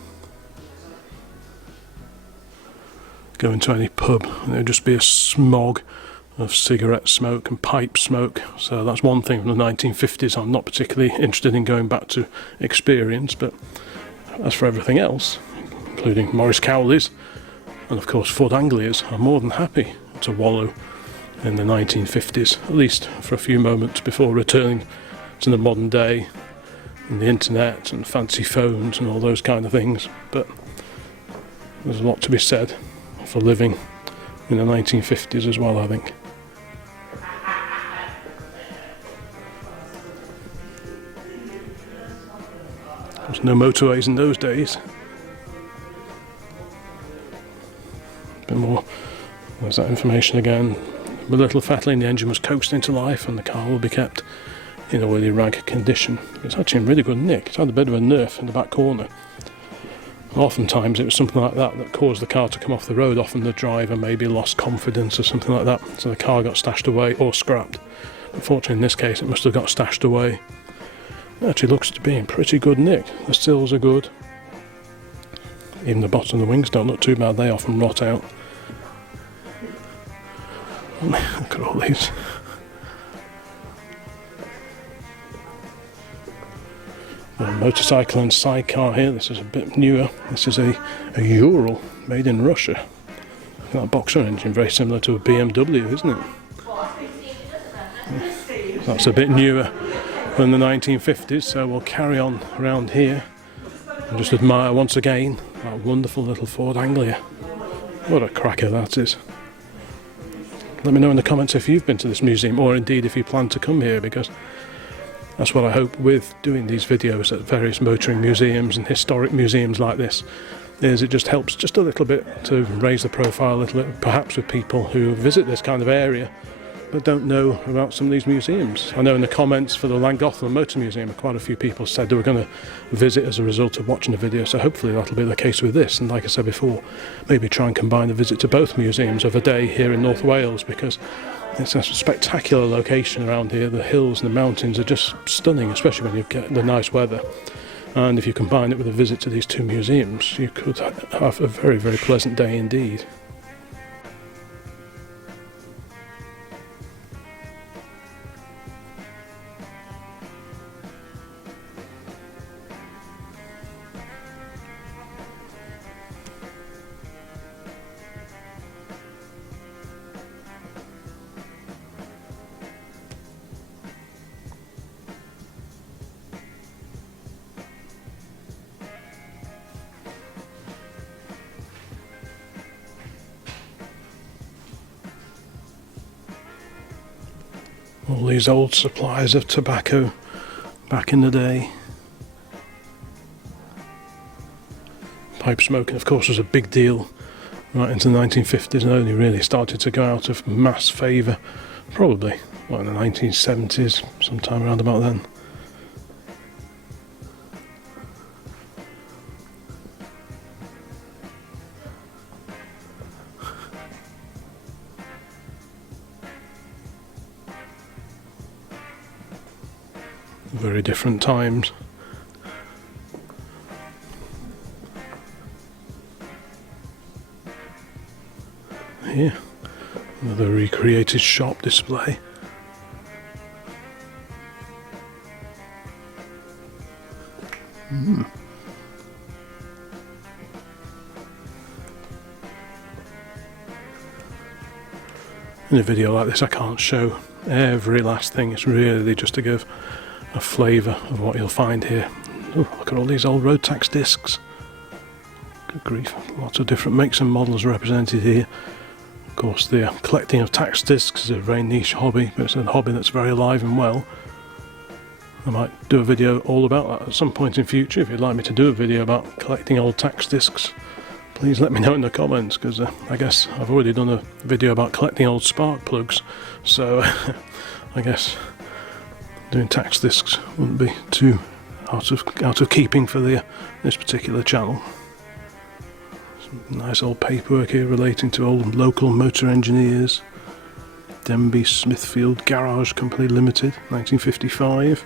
Go into any pub and there'd just be a smog of cigarette smoke and pipe smoke. So that's one thing from the 1950s I'm not particularly interested in going back to experience, but as for everything else, including Morris Cowley's and of course Ford Anglias, I'm more than happy to wallow in the 1950s, at least for a few moments before returning to the modern day and the internet and fancy phones and all those kind of things. But there's a lot to be said for living in the 1950s as well, I think. There's no motorways in those days. A bit more, there's that information again. With little fettling, the engine was coaxed into life and the car will be kept in a really rag condition. It's actually in really good nick. It's had a bit of a nerf in the back corner. Oftentimes it was something like that that caused the car to come off the road. Often the driver maybe lost confidence or something like that, so the car got stashed away or scrapped. Unfortunately in this case it must have got stashed away. It actually looks to be in pretty good nick. The sills are good. Even the bottom of the wings don't look too bad, they often rot out. Look at all these. A motorcycle and sidecar here. This is a bit newer. This is a Ural made in Russia. That boxer engine, very similar to a BMW, isn't it? That's a bit newer than the 1950s, so we'll carry on around here and just admire once again that wonderful little Ford Anglia. What a cracker that is. Let me know in the comments if you've been to this museum, or indeed if you plan to come here, because that's what I hope with doing these videos at various motoring museums and historic museums like this, is it just helps just a little bit to raise the profile a little bit, perhaps with people who visit this kind of area but don't know about some of these museums. I know in the comments for the Llangollen Motor Museum, quite a few people said they were going to visit as a result of watching the video, so hopefully that'll be the case with this. And like I said before, maybe try and combine a visit to both museums of a day here in North Wales, because it's a spectacular location around here. The hills and the mountains are just stunning, especially when you get the nice weather. And if you combine it with a visit to these two museums, you could have a very, very pleasant day indeed. All these old supplies of tobacco back in the day. Pipe smoking, of course, was a big deal right into the 1950s and only really started to go out of mass favour probably in the 1970s, sometime around about then. Very different times. Here, another recreated shop display. In a video like this I can't show every last thing, it's really just to give a flavour of what you'll find here. Oh, look at all these old road tax discs. Good grief, lots of different makes and models represented here. Of course, the collecting of tax discs is a very niche hobby, but it's a hobby that's very alive and well. I might do a video all about that at some point in future. If you'd like me to do a video about collecting old tax discs, please let me know in the comments, because I guess I've already done a video about collecting old spark plugs, so I guess doing tax discs wouldn't be too out of keeping for this particular channel. Some nice old paperwork here relating to old local motor engineers. Denbigh Smithfield Garage Company Limited, 1955.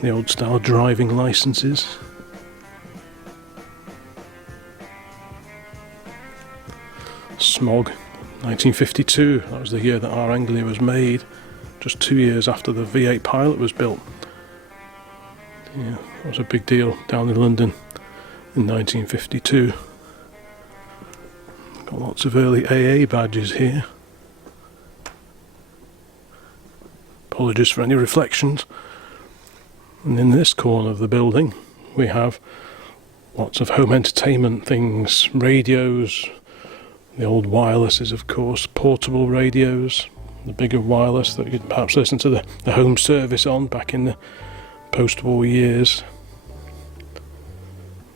The old style driving licenses. Smog, 1952, that was the year that our Anglia was made, just 2 years after the V8 Pilot was built. Yeah, that was a big deal down in London in 1952. Got lots of early AA badges here. Apologies for any reflections. And in this corner of the building we have lots of home entertainment things, radios, the old wirelesses, of course, portable radios, the bigger wireless that you'd perhaps listen to the home service on back in the post-war years.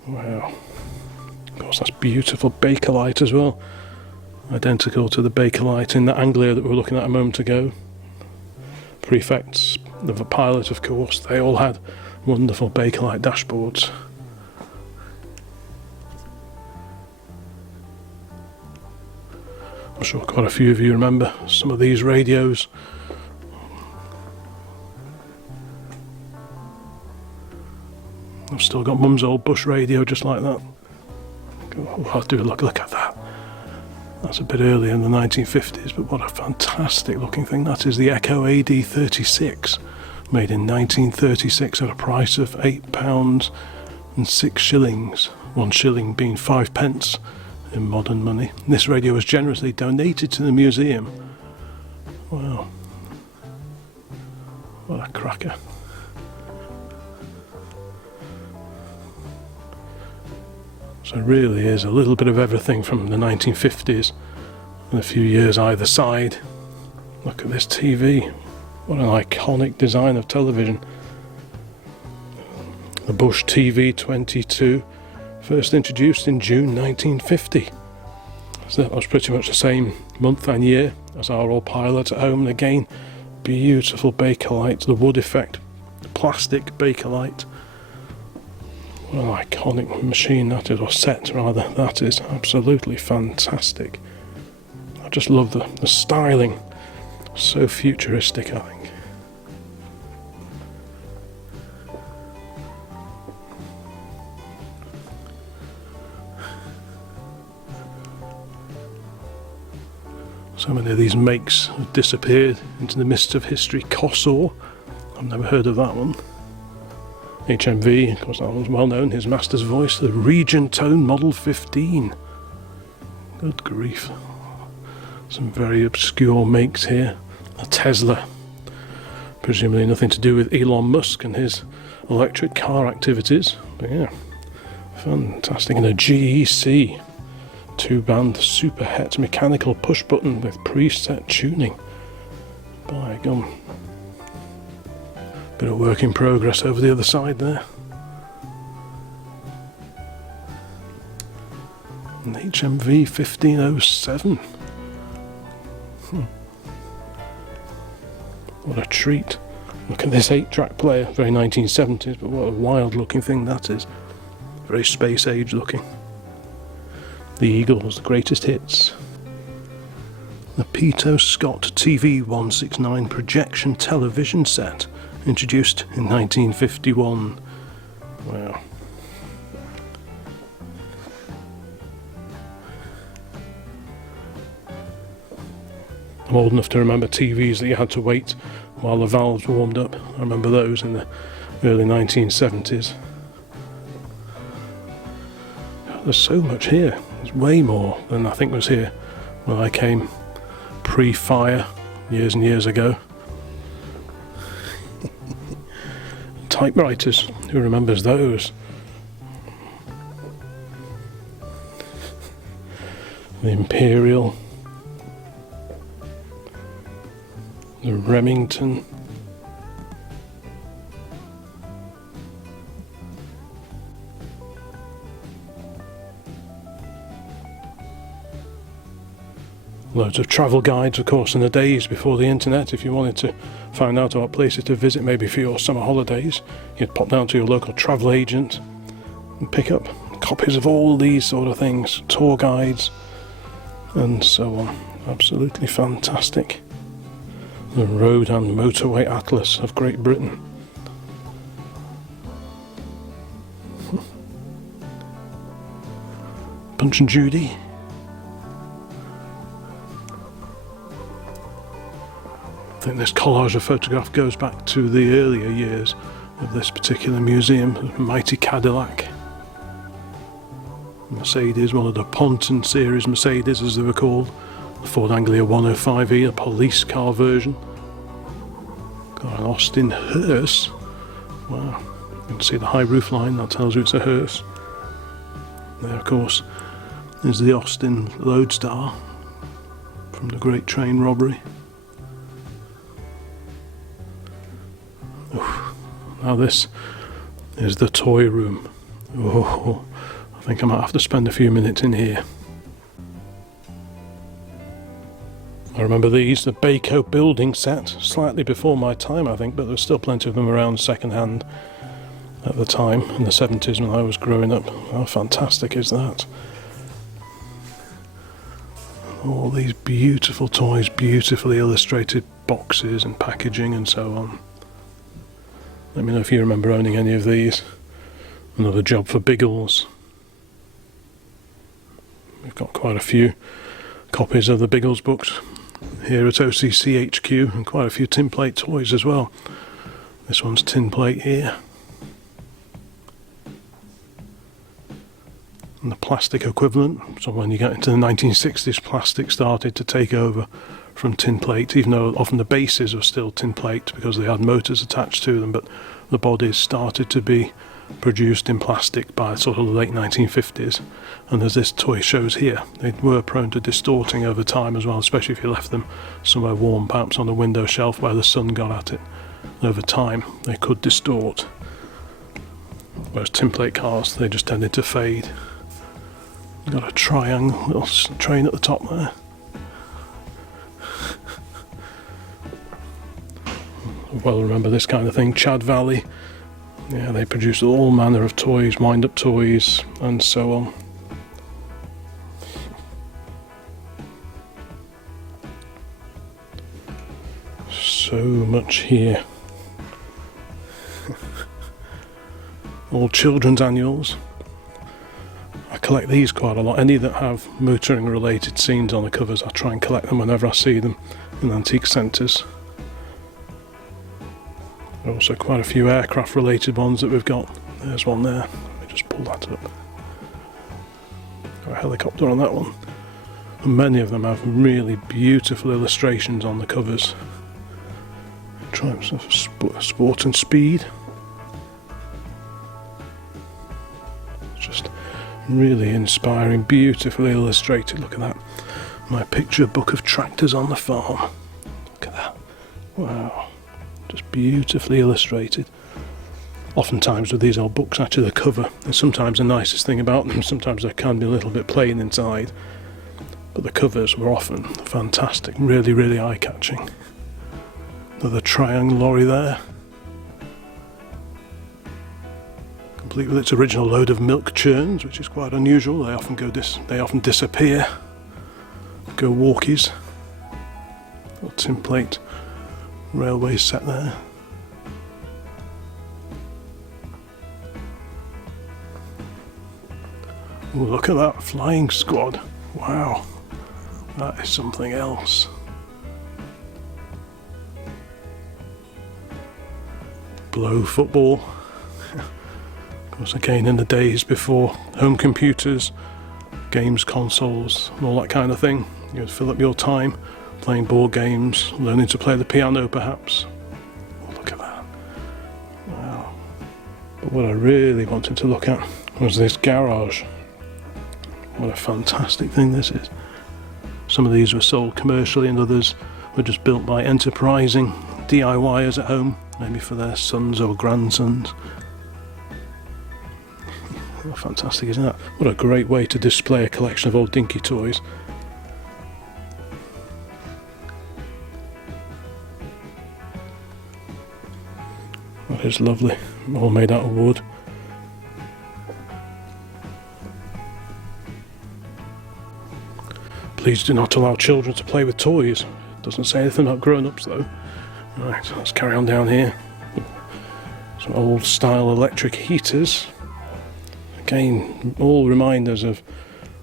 Wow. Of course, that's beautiful Bakelite as well. Identical to the Bakelite in the Anglia that we were looking at a moment ago. Prefects, the Pilot, of course, they all had wonderful Bakelite dashboards. I'm sure quite a few of you remember some of these radios. I've still got Mum's old Bush radio just like that. Oh, I'll do a look at that. That's a bit earlier in the 1950s, but what a fantastic looking thing. That is the Echo AD36, made in 1936 at a price of £8 and 6 shillings, 1 shilling being 5 pence in modern money. This radio was generously donated to the museum. Wow, what a cracker. So it really is a little bit of everything from the 1950s and a few years either side. Look at this TV, what an iconic design of television. The Bush TV-22, first introduced in June 1950. So that was pretty much the same month and year as our old Pilot at home, and again, beautiful Bakelite, the wood effect, plastic Bakelite. What an iconic machine that is, or set rather, that is absolutely fantastic. I just love the styling, so futuristic I think. So many of these makes have disappeared into the mists of history. Kossor, I've never heard of that one. HMV, of course that one's well known, his master's voice, the Regent Tone Model 15. Good grief. Some very obscure makes here. A Tesla, presumably nothing to do with Elon Musk and his electric car activities, but yeah, fantastic. And a GEC 2-band super het mechanical push button with preset tuning. Right, gone. Bit of work in progress over the other side there. An HMV 1507. What a treat. Look at this 8-track player, very 1970s, but what a wild looking thing that is. Very space age looking. The Eagles, the greatest hits. The Peto Scott TV 169 projection television set, introduced in 1951. Wow. I'm old enough to remember TVs that you had to wait while the valves warmed up. I remember those in the early 1970s. There's so much here. There's way more than I think was here when I came pre-fire years and years ago. Typewriters, who remembers those? The Imperial, the Remington, loads of travel guides, of course, in the days before the internet. If you wanted to find out about places to visit, maybe for your summer holidays, you'd pop down to your local travel agent and pick up copies of all these sort of things, tour guides and so on. Absolutely fantastic. The Road and Motorway Atlas of Great Britain. Punch and Judy. I think this collage of photograph goes back to the earlier years of this particular museum. Mighty Cadillac. Mercedes, one of the Ponton series Mercedes as they were called. The Ford Anglia E494A, a police car version. Got an Austin hearse. Wow, you can see the high roof line, that tells you it's a hearse. There, of course, is the Austin Loadstar from the Great Train Robbery. Oof. Now this is the toy room. Oh, I think I might have to spend a few minutes in here. I remember these, the Baco building set, slightly before my time I think, but there's still plenty of them around second hand at the time, in the 70s when I was growing up. How fantastic is that? All these beautiful toys, beautifully illustrated boxes and packaging and so on. Let me know if you remember owning any of these. Another job for Biggles. We've got quite a few copies of the Biggles books here at OCC HQ, and quite a few tin plate toys as well. This one's tin plate here. And the plastic equivalent, so when you get into the 1960s, plastic started to take over from tin plate, even though often the bases are still tin plate because they had motors attached to them, but the bodies started to be produced in plastic by sort of the late 1950s. And as this toy shows here, they were prone to distorting over time as well, especially if you left them somewhere warm, perhaps on a window shelf where the sun got at it. Over time they could distort, whereas tin plate cars, they just tended to fade. You've got a triangle little train at the top there. Well, remember this kind of thing, Chad Valley. Yeah, they produced all manner of toys, wind-up toys, and so on. So much here. All children's annuals. I collect these quite a lot. Any that have motoring related scenes on the covers, I try and collect them whenever I see them in antique centres. There are also quite a few aircraft related ones that we've got. There's one there. Let me just pull that up. Got a helicopter on that one. And many of them have really beautiful illustrations on the covers. Try some sport and speed. Just really inspiring, beautifully illustrated. Look at that. My picture book of tractors on the farm. Look at that. Wow, just beautifully illustrated. Oftentimes with these old books, actually the cover is sometimes the nicest thing about them. Sometimes they can be a little bit plain inside, but the covers were often fantastic, really, really eye-catching. Another triangle lorry there, complete with its original load of milk churns, which is quite unusual. They often disappear, go walkies. Little tin plate railway set there. Ooh, look at that flying squad. Wow, that is something else. Blow football. Of course, again, in the days before home computers, games consoles, and all that kind of thing, you would fill up your time playing board games, learning to play the piano perhaps. Oh, look at that. Wow. But what I really wanted to look at was this garage. What a fantastic thing this is. Some of these were sold commercially and others were just built by enterprising DIYers at home, maybe for their sons or grandsons. How fantastic is that? What a great way to display a collection of old dinky toys. That is lovely, all made out of wood. Please do not allow children to play with toys. Doesn't say anything about grown-ups though. Right, so let's carry on down here. Some old style electric heaters. Again, all reminders of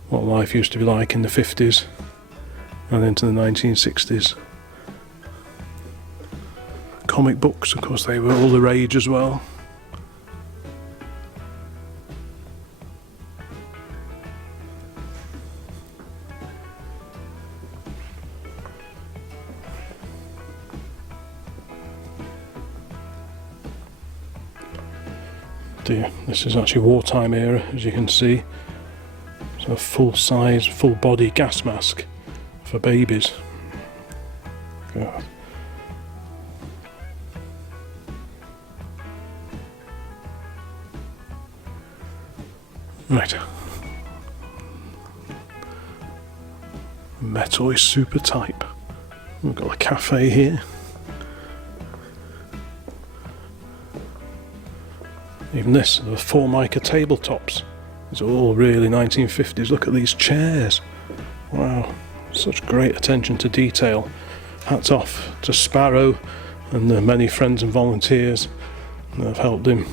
what life used to be like in the 50s and into the 1960s. Comic books, of course, they were all the rage as well. This is actually wartime era, as you can see. So a full-size, full-body gas mask for babies. God. Right. Metoy Super Type. We've got a cafe here. Even this, the Formica tabletops. It's all really 1950s. Look at these chairs. Wow, such great attention to detail. Hats off to Sparrow and the many friends and volunteers that have helped him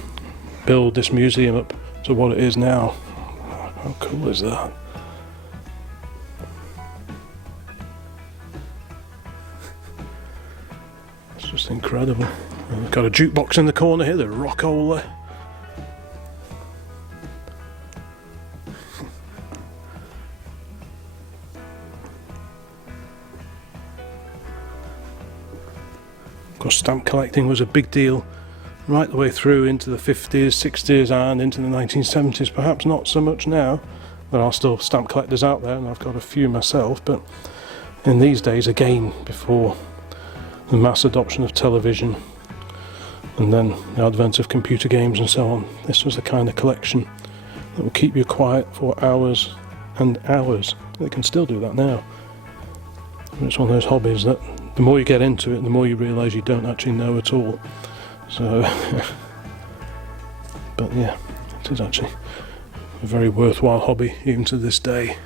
build this museum up to what it is now. How cool is that? It's just incredible. And we've got a jukebox in the corner here, the Rockola. Of course, stamp collecting was a big deal right the way through into the 50s, 60s and into the 1970s. Perhaps not so much now. There are still stamp collectors out there, and I've got a few myself, but in these days, again, before the mass adoption of television and then the advent of computer games and so on, this was the kind of collection that will keep you quiet for hours and hours. They can still do that now. It's one of those hobbies that the more you get into it, the more you realise you don't actually know at all. So, but yeah, it is actually a very worthwhile hobby even to this day.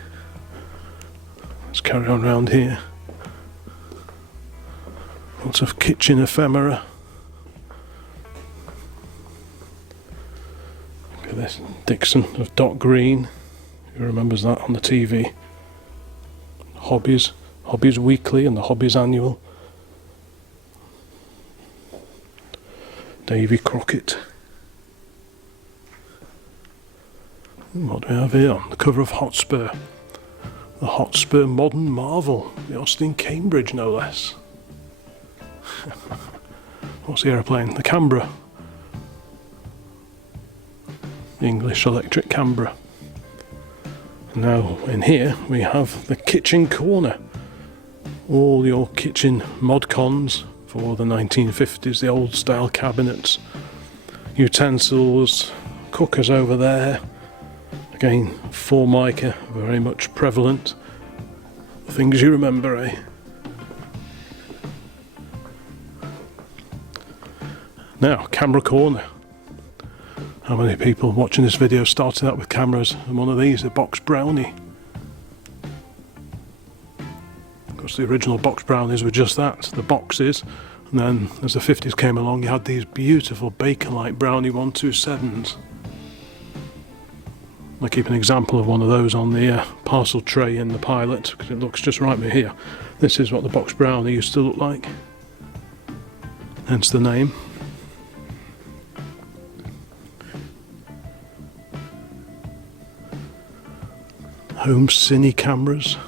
Let's carry on round here. Lots of kitchen ephemera. Look at this, Dixon of Dock Green. Who remembers that on the TV? Hobbies Weekly and the Hobbies Annual. Davy Crockett. What do we have here on the cover of Hotspur? The Hotspur Modern Marvel, the Austin Cambridge no less. What's the aeroplane? The Canberra. The English Electric Canberra. And now in here we have the kitchen corner. All your kitchen mod cons for the 1950s, the old style cabinets, utensils, cookers over there. Again, Formica, very much prevalent. Things you remember, eh? Now, camera corner. How many people watching this video started out with cameras and one of these, a box brownie? Of course, the original box brownies were just that, the boxes. And then, as the 50s came along, you had these beautiful Bakelite brownie 127s. I keep an example of one of those on the parcel tray in the Pilot, because it looks just right here. This is what the box brownie used to look like, hence the name. Home cine cameras.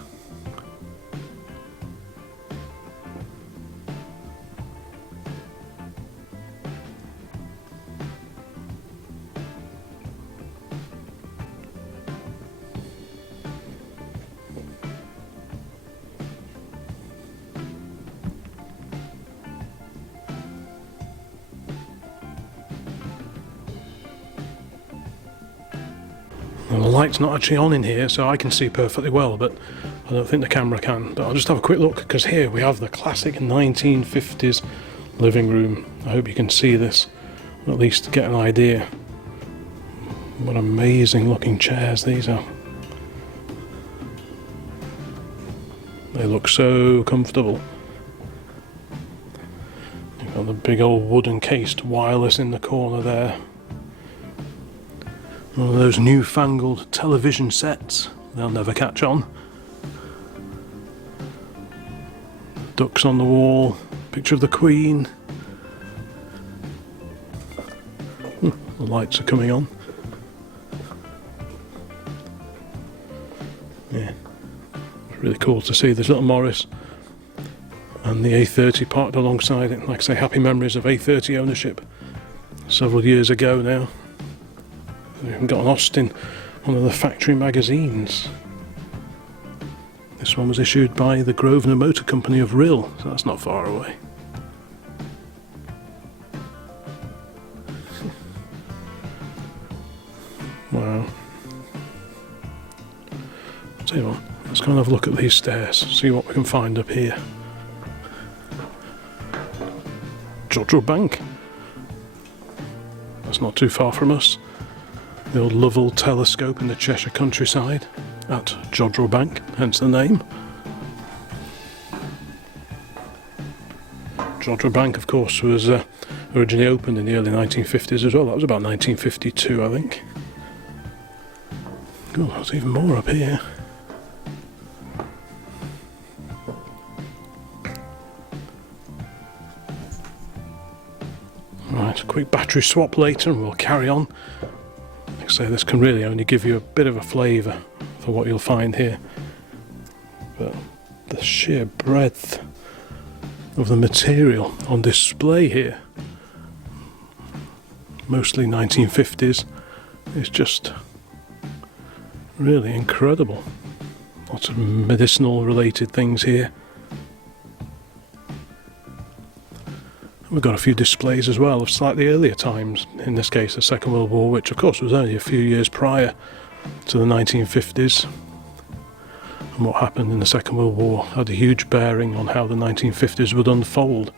Well, the light's not actually on in here, so I can see perfectly well, but I don't think the camera can. But I'll just have a quick look, because here we have the classic 1950s living room. I hope you can see this, or at least get an idea. What amazing looking chairs these are. They look so comfortable. You've got the big old wooden cased wireless in the corner there. One of those newfangled television sets, they'll never catch on. Ducks on the wall, picture of the Queen. The lights are coming on. Yeah, it's really cool to see this little Morris and the A30 parked alongside it. Like I say, happy memories of A30 ownership several years ago now. We've got an Austin, one of the factory magazines. This one was issued by the Grosvenor Motor Company of Rill, so that's not far away. Wow. I'll tell you what, let's go and have a look at these stairs, see what we can find up here. Jodrell Bank. That's not too far from us. The old Lovell telescope in the Cheshire countryside at Jodrell Bank, hence the name. Jodrell Bank, of course, was originally opened in the early 1950s as well. That was about 1952, I think. Oh, there's even more up here. Right, a quick battery swap later and we'll carry on. Like I say, this can really only give you a bit of a flavour for what you'll find here. But the sheer breadth of the material on display here, mostly 1950s, is just really incredible. Lots of medicinal related things here. We've got a few displays as well of slightly earlier times, in this case the Second World War, which of course was only a few years prior to the 1950s. And what happened in the Second World War had a huge bearing on how the 1950s would unfold,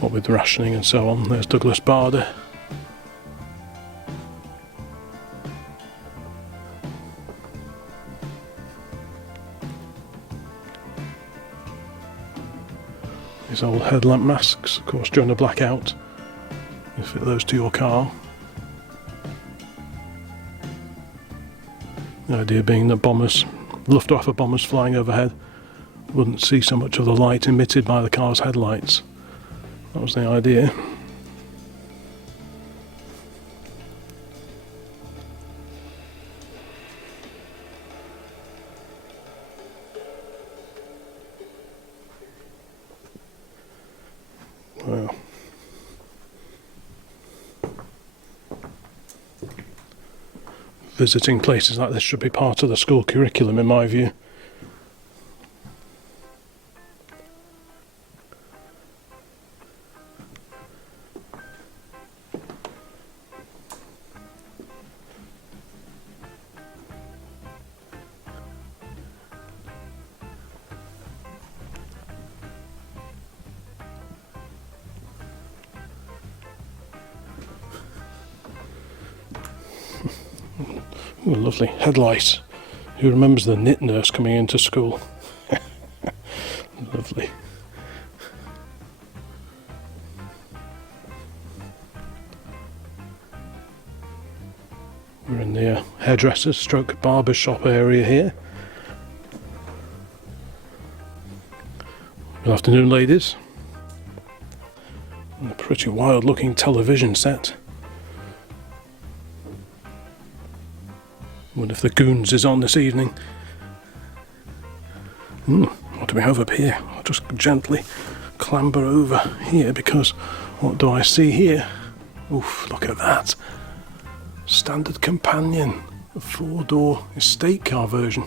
what with rationing and so on. There's Douglas Bader. These old headlamp masks, of course, during a blackout, you fit those to your car. The idea being that bombers, Luftwaffe bombers flying overhead, wouldn't see so much of the light emitted by the car's headlights. That was the idea. Wow. Visiting places like this should be part of the school curriculum, in my view. Ooh, lovely headlight. Who remembers the knit nurse coming into school? Lovely. We're in the hairdresser's stroke barber shop area here. Good afternoon, ladies. And a pretty wild looking television set. Wonder if the Goons is on this evening. What do we have up here? I'll just gently clamber over here because what do I see here? Oof, look at that. Standard companion. A 4-door estate car version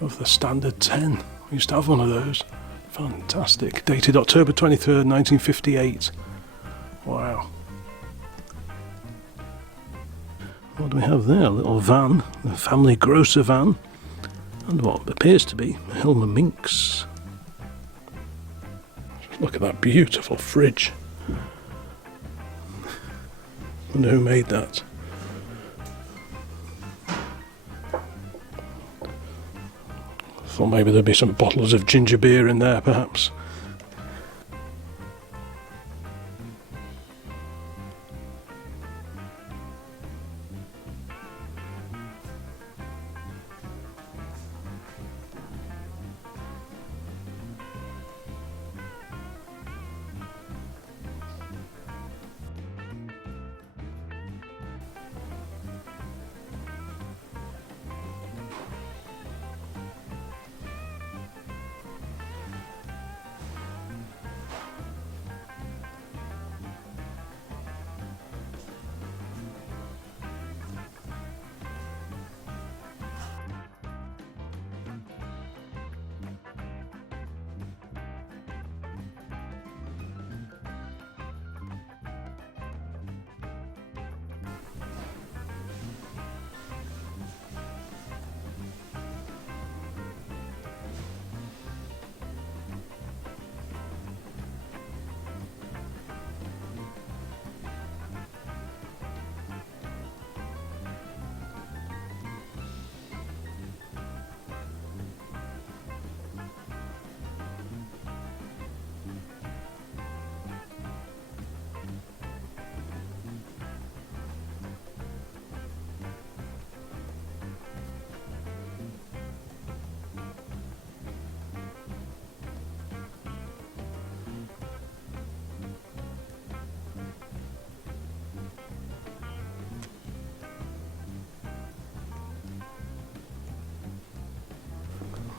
of the standard 10. We used to have one of those. Fantastic. Dated October 23rd, 1958. Wow. What do we have there? A little van, a family grocer van, and what appears to be a Hilmer Minx. Look at that beautiful fridge. I wonder who made that. Thought maybe there'd be some bottles of ginger beer in there, perhaps.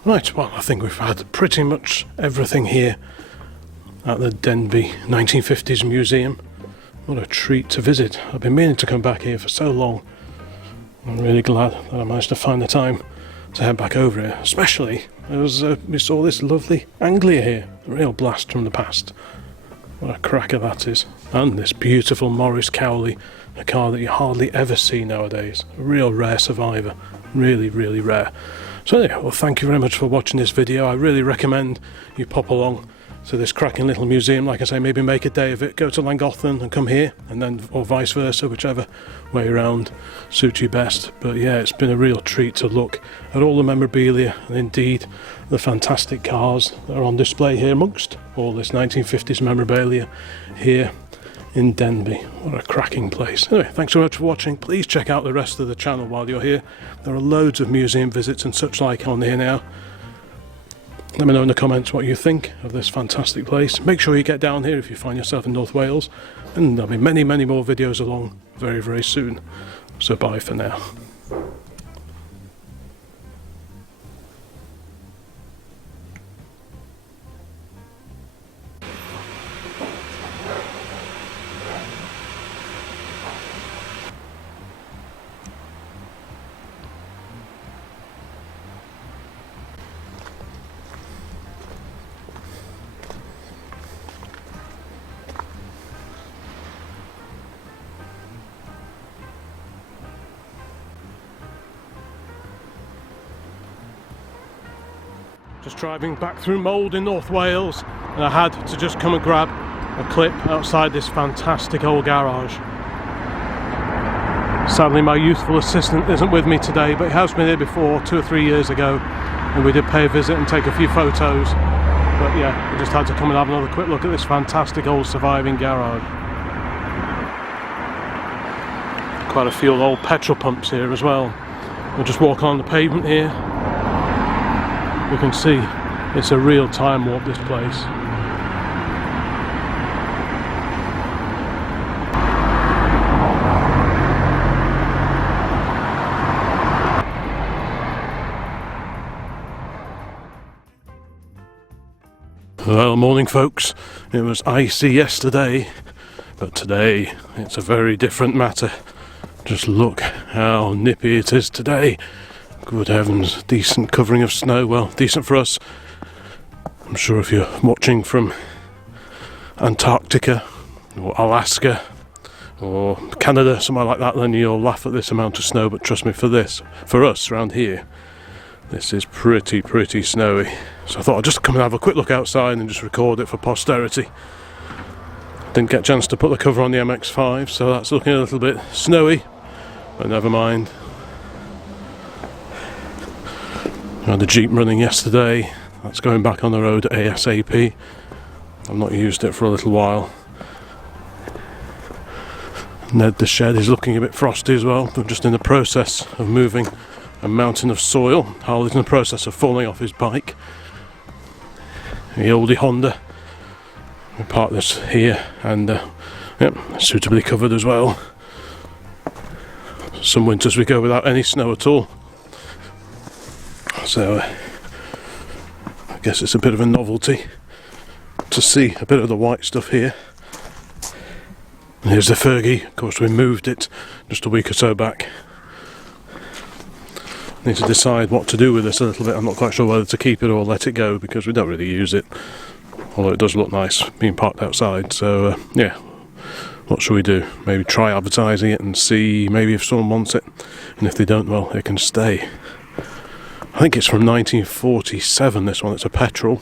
Right, well, I think we've had pretty much everything here at the Denbigh 1950s Museum. What a treat to visit. I've been meaning to come back here for so long. I'm really glad that I managed to find the time to head back over here, especially as we saw this lovely Anglia here, a real blast from the past. What a cracker that is. And this beautiful Morris Cowley, a car that you hardly ever see nowadays. A real rare survivor. Really, really rare. So anyway, well, thank you very much for watching this video. I really recommend you pop along to this cracking little museum. Like I say, maybe make a day of it. Go to Llangollen and come here, and then, or vice versa, whichever way around suits you best. But yeah, it's been a real treat to look at all the memorabilia and indeed the fantastic cars that are on display here amongst all this 1950s memorabilia here in Denbigh. What a cracking place. Anyway, thanks so much for watching. Please check out the rest of the channel while you're here. There are loads of museum visits and such like on here now. Let me know in the comments what you think of this fantastic place. Make sure you get down here if you find yourself in North Wales, and there'll be many, many more videos along very, very soon. So bye for now. Just driving back through Mold in North Wales, and I had to just come and grab a clip outside this fantastic old garage. Sadly my youthful assistant isn't with me today, but he has been here before 2 or 3 years ago, and we did pay a visit and take a few photos. But yeah, we just had to come and have another quick look at this fantastic old surviving garage. Quite a few old petrol pumps here as well. We'll just walk on the pavement here. We can see it's a real time warp, this place. Well, morning folks. It was icy yesterday, but today it's a very different matter. Just look how nippy it is today. Good heavens, decent covering of snow. Well, decent for us. I'm sure if you're watching from Antarctica or Alaska or Canada, somewhere like that, then you'll laugh at this amount of snow. But trust me, for us around here, this is pretty snowy. So I thought I'd just come and have a quick look outside and just record it for posterity. Didn't get a chance to put the cover on the MX-5, so that's looking a little bit snowy, but never mind. I had the Jeep running yesterday. That's going back on the road ASAP. I've not used it for a little while. Ned the shed is looking a bit frosty as well. We're just in the process of moving a mountain of soil. Harley's in the process of falling off his bike. The oldie Honda. We parked this here, and yep, suitably covered as well. Some winters we go without any snow at all. So I guess it's a bit of a novelty to see a bit of the white stuff here. And here's the Fergie. Of course, we moved it just a week or so back. Need to decide what to do with this a little bit. I'm not quite sure whether to keep it or let it go, because we don't really use it, although it does look nice being parked outside. So yeah, what should we do? Maybe try advertising it and see maybe if someone wants it, and if they don't, well, it can stay. I think it's from 1947, this one. It's a petrol.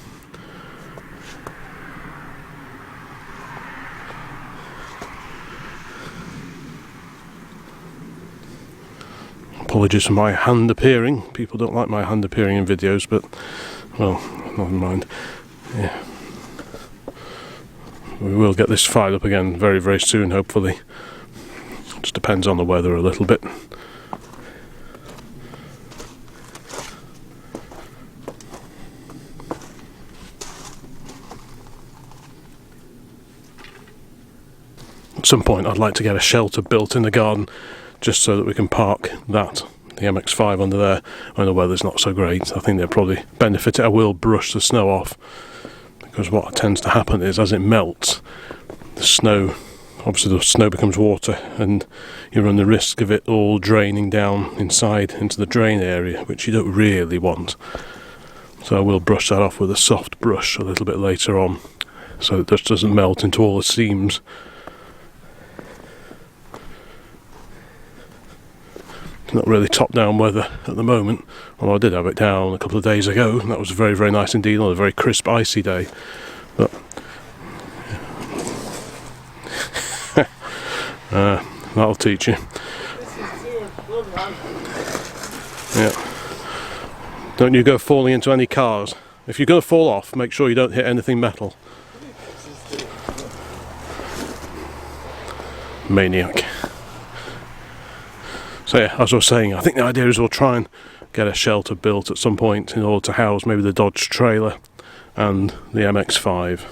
Apologies for my hand appearing. People don't like my hand appearing in videos, but, well, never mind. Yeah. We will get this fired up again very soon, hopefully. Just depends on the weather a little bit. At some point I'd like to get a shelter built in the garden, just so that we can park the MX-5 under there when the weather's not so great. I think they'll probably benefit it. I will brush the snow off, because what tends to happen is, as it melts, the snow becomes water, and you run the risk of it all draining down inside into the drain area, which you don't really want. So I will brush that off with a soft brush a little bit later on, so it just doesn't melt into all the seams. Not really top-down weather at the moment, although I did have it down a couple of days ago, and that was very nice indeed on a very crisp, icy day. But that'll teach you. Yeah. Don't you go falling into any cars. If you're going to fall off, make sure you don't hit anything metal. Maniac. So yeah, as I was saying, I think the idea is we'll try and get a shelter built at some point in order to house maybe the Dodge trailer and the MX-5.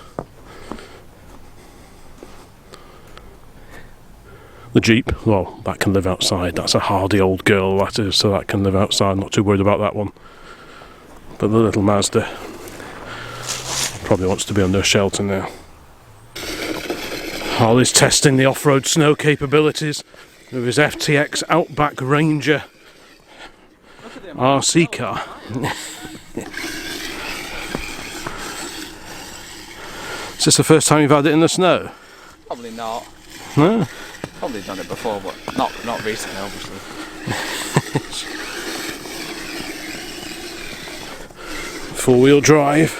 The Jeep, well, that can live outside. That's a hardy old girl, that is, so that can live outside. I'm not too worried about that one. But the little Mazda probably wants to be under a shelter now. Harley's testing the off-road snow capabilities with his FTX Outback Ranger RC car. Is this the first time you've had it in the snow? Probably not. No? Probably done it before, but not recently, obviously. Four-wheel drive.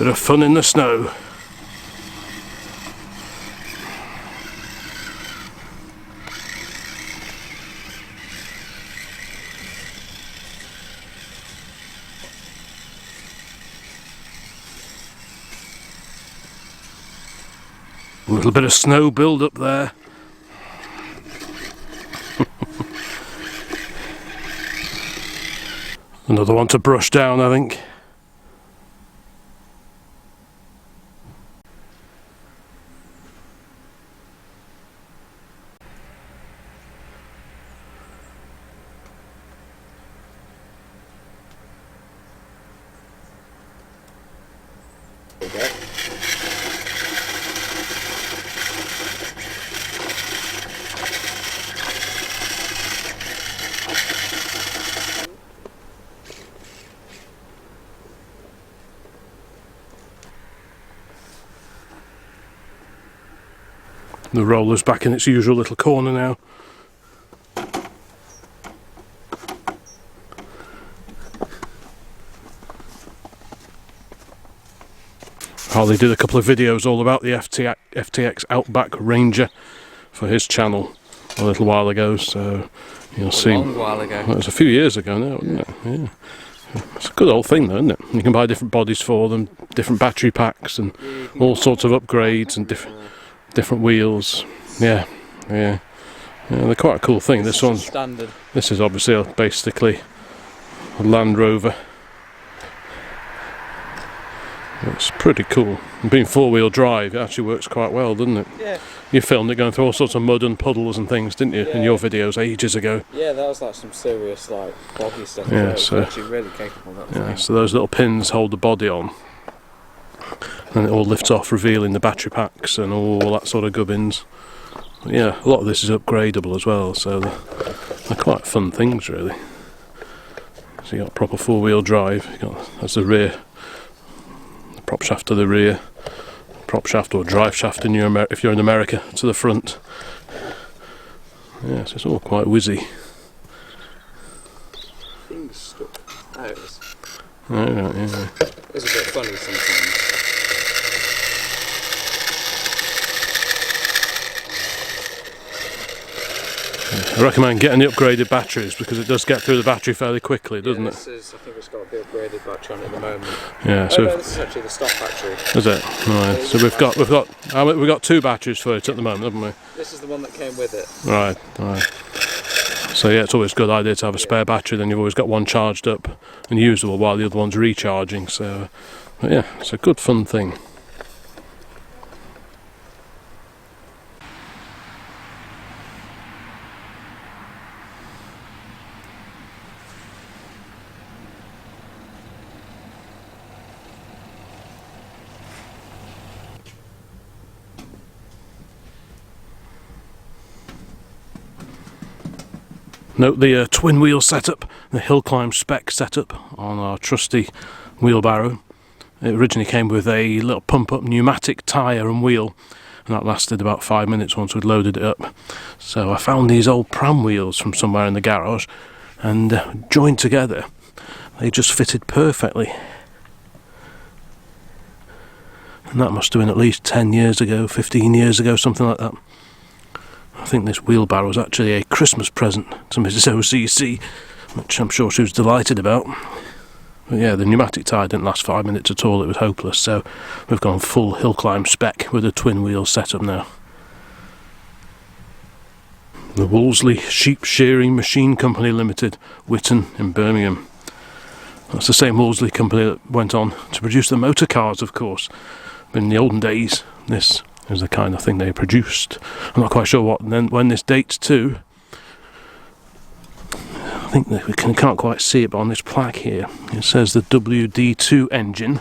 Bit of fun in the snow. A little bit of snow build up there. Another one to brush down, I think. The roller's back in its usual little corner now. Harley did a couple of videos all about the FTX Outback Ranger for his channel a little while ago, so you'll see. A long while ago. Well, it was a few years ago now, wasn't it? Yeah. It's a good old thing though, isn't it? You can buy different bodies for them, different battery packs and all sorts of upgrades and different wheels. Yeah, they're quite a cool thing. This one's standard. This is obviously basically a Land Rover. It's pretty cool. And being four-wheel drive, it actually works quite well, doesn't it? Yeah. You filmed it going through all sorts of mud and puddles and things, didn't you, in your videos ages ago? Yeah, that was like some serious like boggy stuff. Yeah, so it's actually really capable. So those little pins hold the body on, and it all lifts off, revealing the battery packs and all that sort of gubbins. But yeah, a lot of this is upgradable as well, so they're quite fun things, really. So you got proper four-wheel drive. That's the rear. Prop shaft to the rear, prop shaft or drive shaft if you're in America to the front. Yeah, so it's all quite whizzy. Things stuck. Oh, it is. Oh, right, yeah. It's a bit funny sometimes. I recommend getting the upgraded batteries because it does get through the battery fairly quickly, doesn't it? I think it's got a bit upgraded battery on it at the moment. Yeah, so no, this is actually the stock battery. Is it? Right. So we've got two batteries for it at the moment, haven't we? This is the one that came with it. Right. So yeah, it's always a good idea to have a spare battery. Then you've always got one charged up and usable while the other one's recharging. So, but yeah, it's a good fun thing. Note the twin wheel setup, the hill climb spec setup on our trusty wheelbarrow. It originally came with a little pump up pneumatic tyre and wheel, and that lasted about 5 minutes once we'd loaded it up. So I found these old pram wheels from somewhere in the garage and joined together. They just fitted perfectly. And that must have been at least 10 years ago, 15 years ago, something like that. I think this wheelbarrow was actually a Christmas present to Mrs. OCC, which I'm sure she was delighted about. But yeah, the pneumatic tyre didn't last 5 minutes at all, it was hopeless, so we've gone full hill climb spec with a twin wheel setup now. The Wolseley Sheep Shearing Machine Company Limited, Witton in Birmingham. That's the same Wolseley company that went on to produce the motor cars, of course. But in the olden days, this is the kind of thing they produced. I'm not quite sure when this dates to. I think that we can't quite see it, but on this plaque here it says the WD2 engine.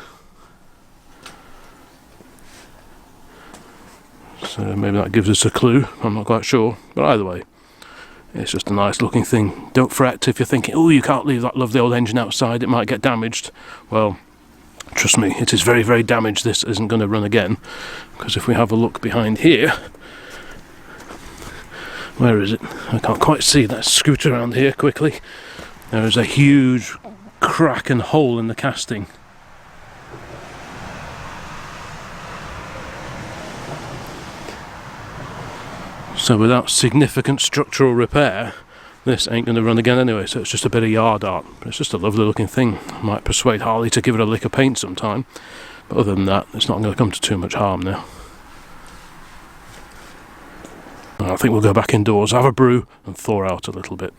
So maybe that gives us a clue, I'm not quite sure, but either way it's just a nice looking thing. Don't fret if you're thinking, oh, you can't leave that lovely old engine outside, it might get damaged. Well, trust me, it is very, very damaged. This isn't going to run again, because if we have a look behind here, where is it? I can't quite see. Let's scoot around here quickly. There is a huge crack and hole in the casting. So without significant structural repair, this ain't going to run again anyway, so it's just a bit of yard art. But it's just a lovely looking thing. I might persuade Harley to give it a lick of paint sometime, but other than that, it's not going to come to too much harm now. I think we'll go back indoors, have a brew and thaw out a little bit.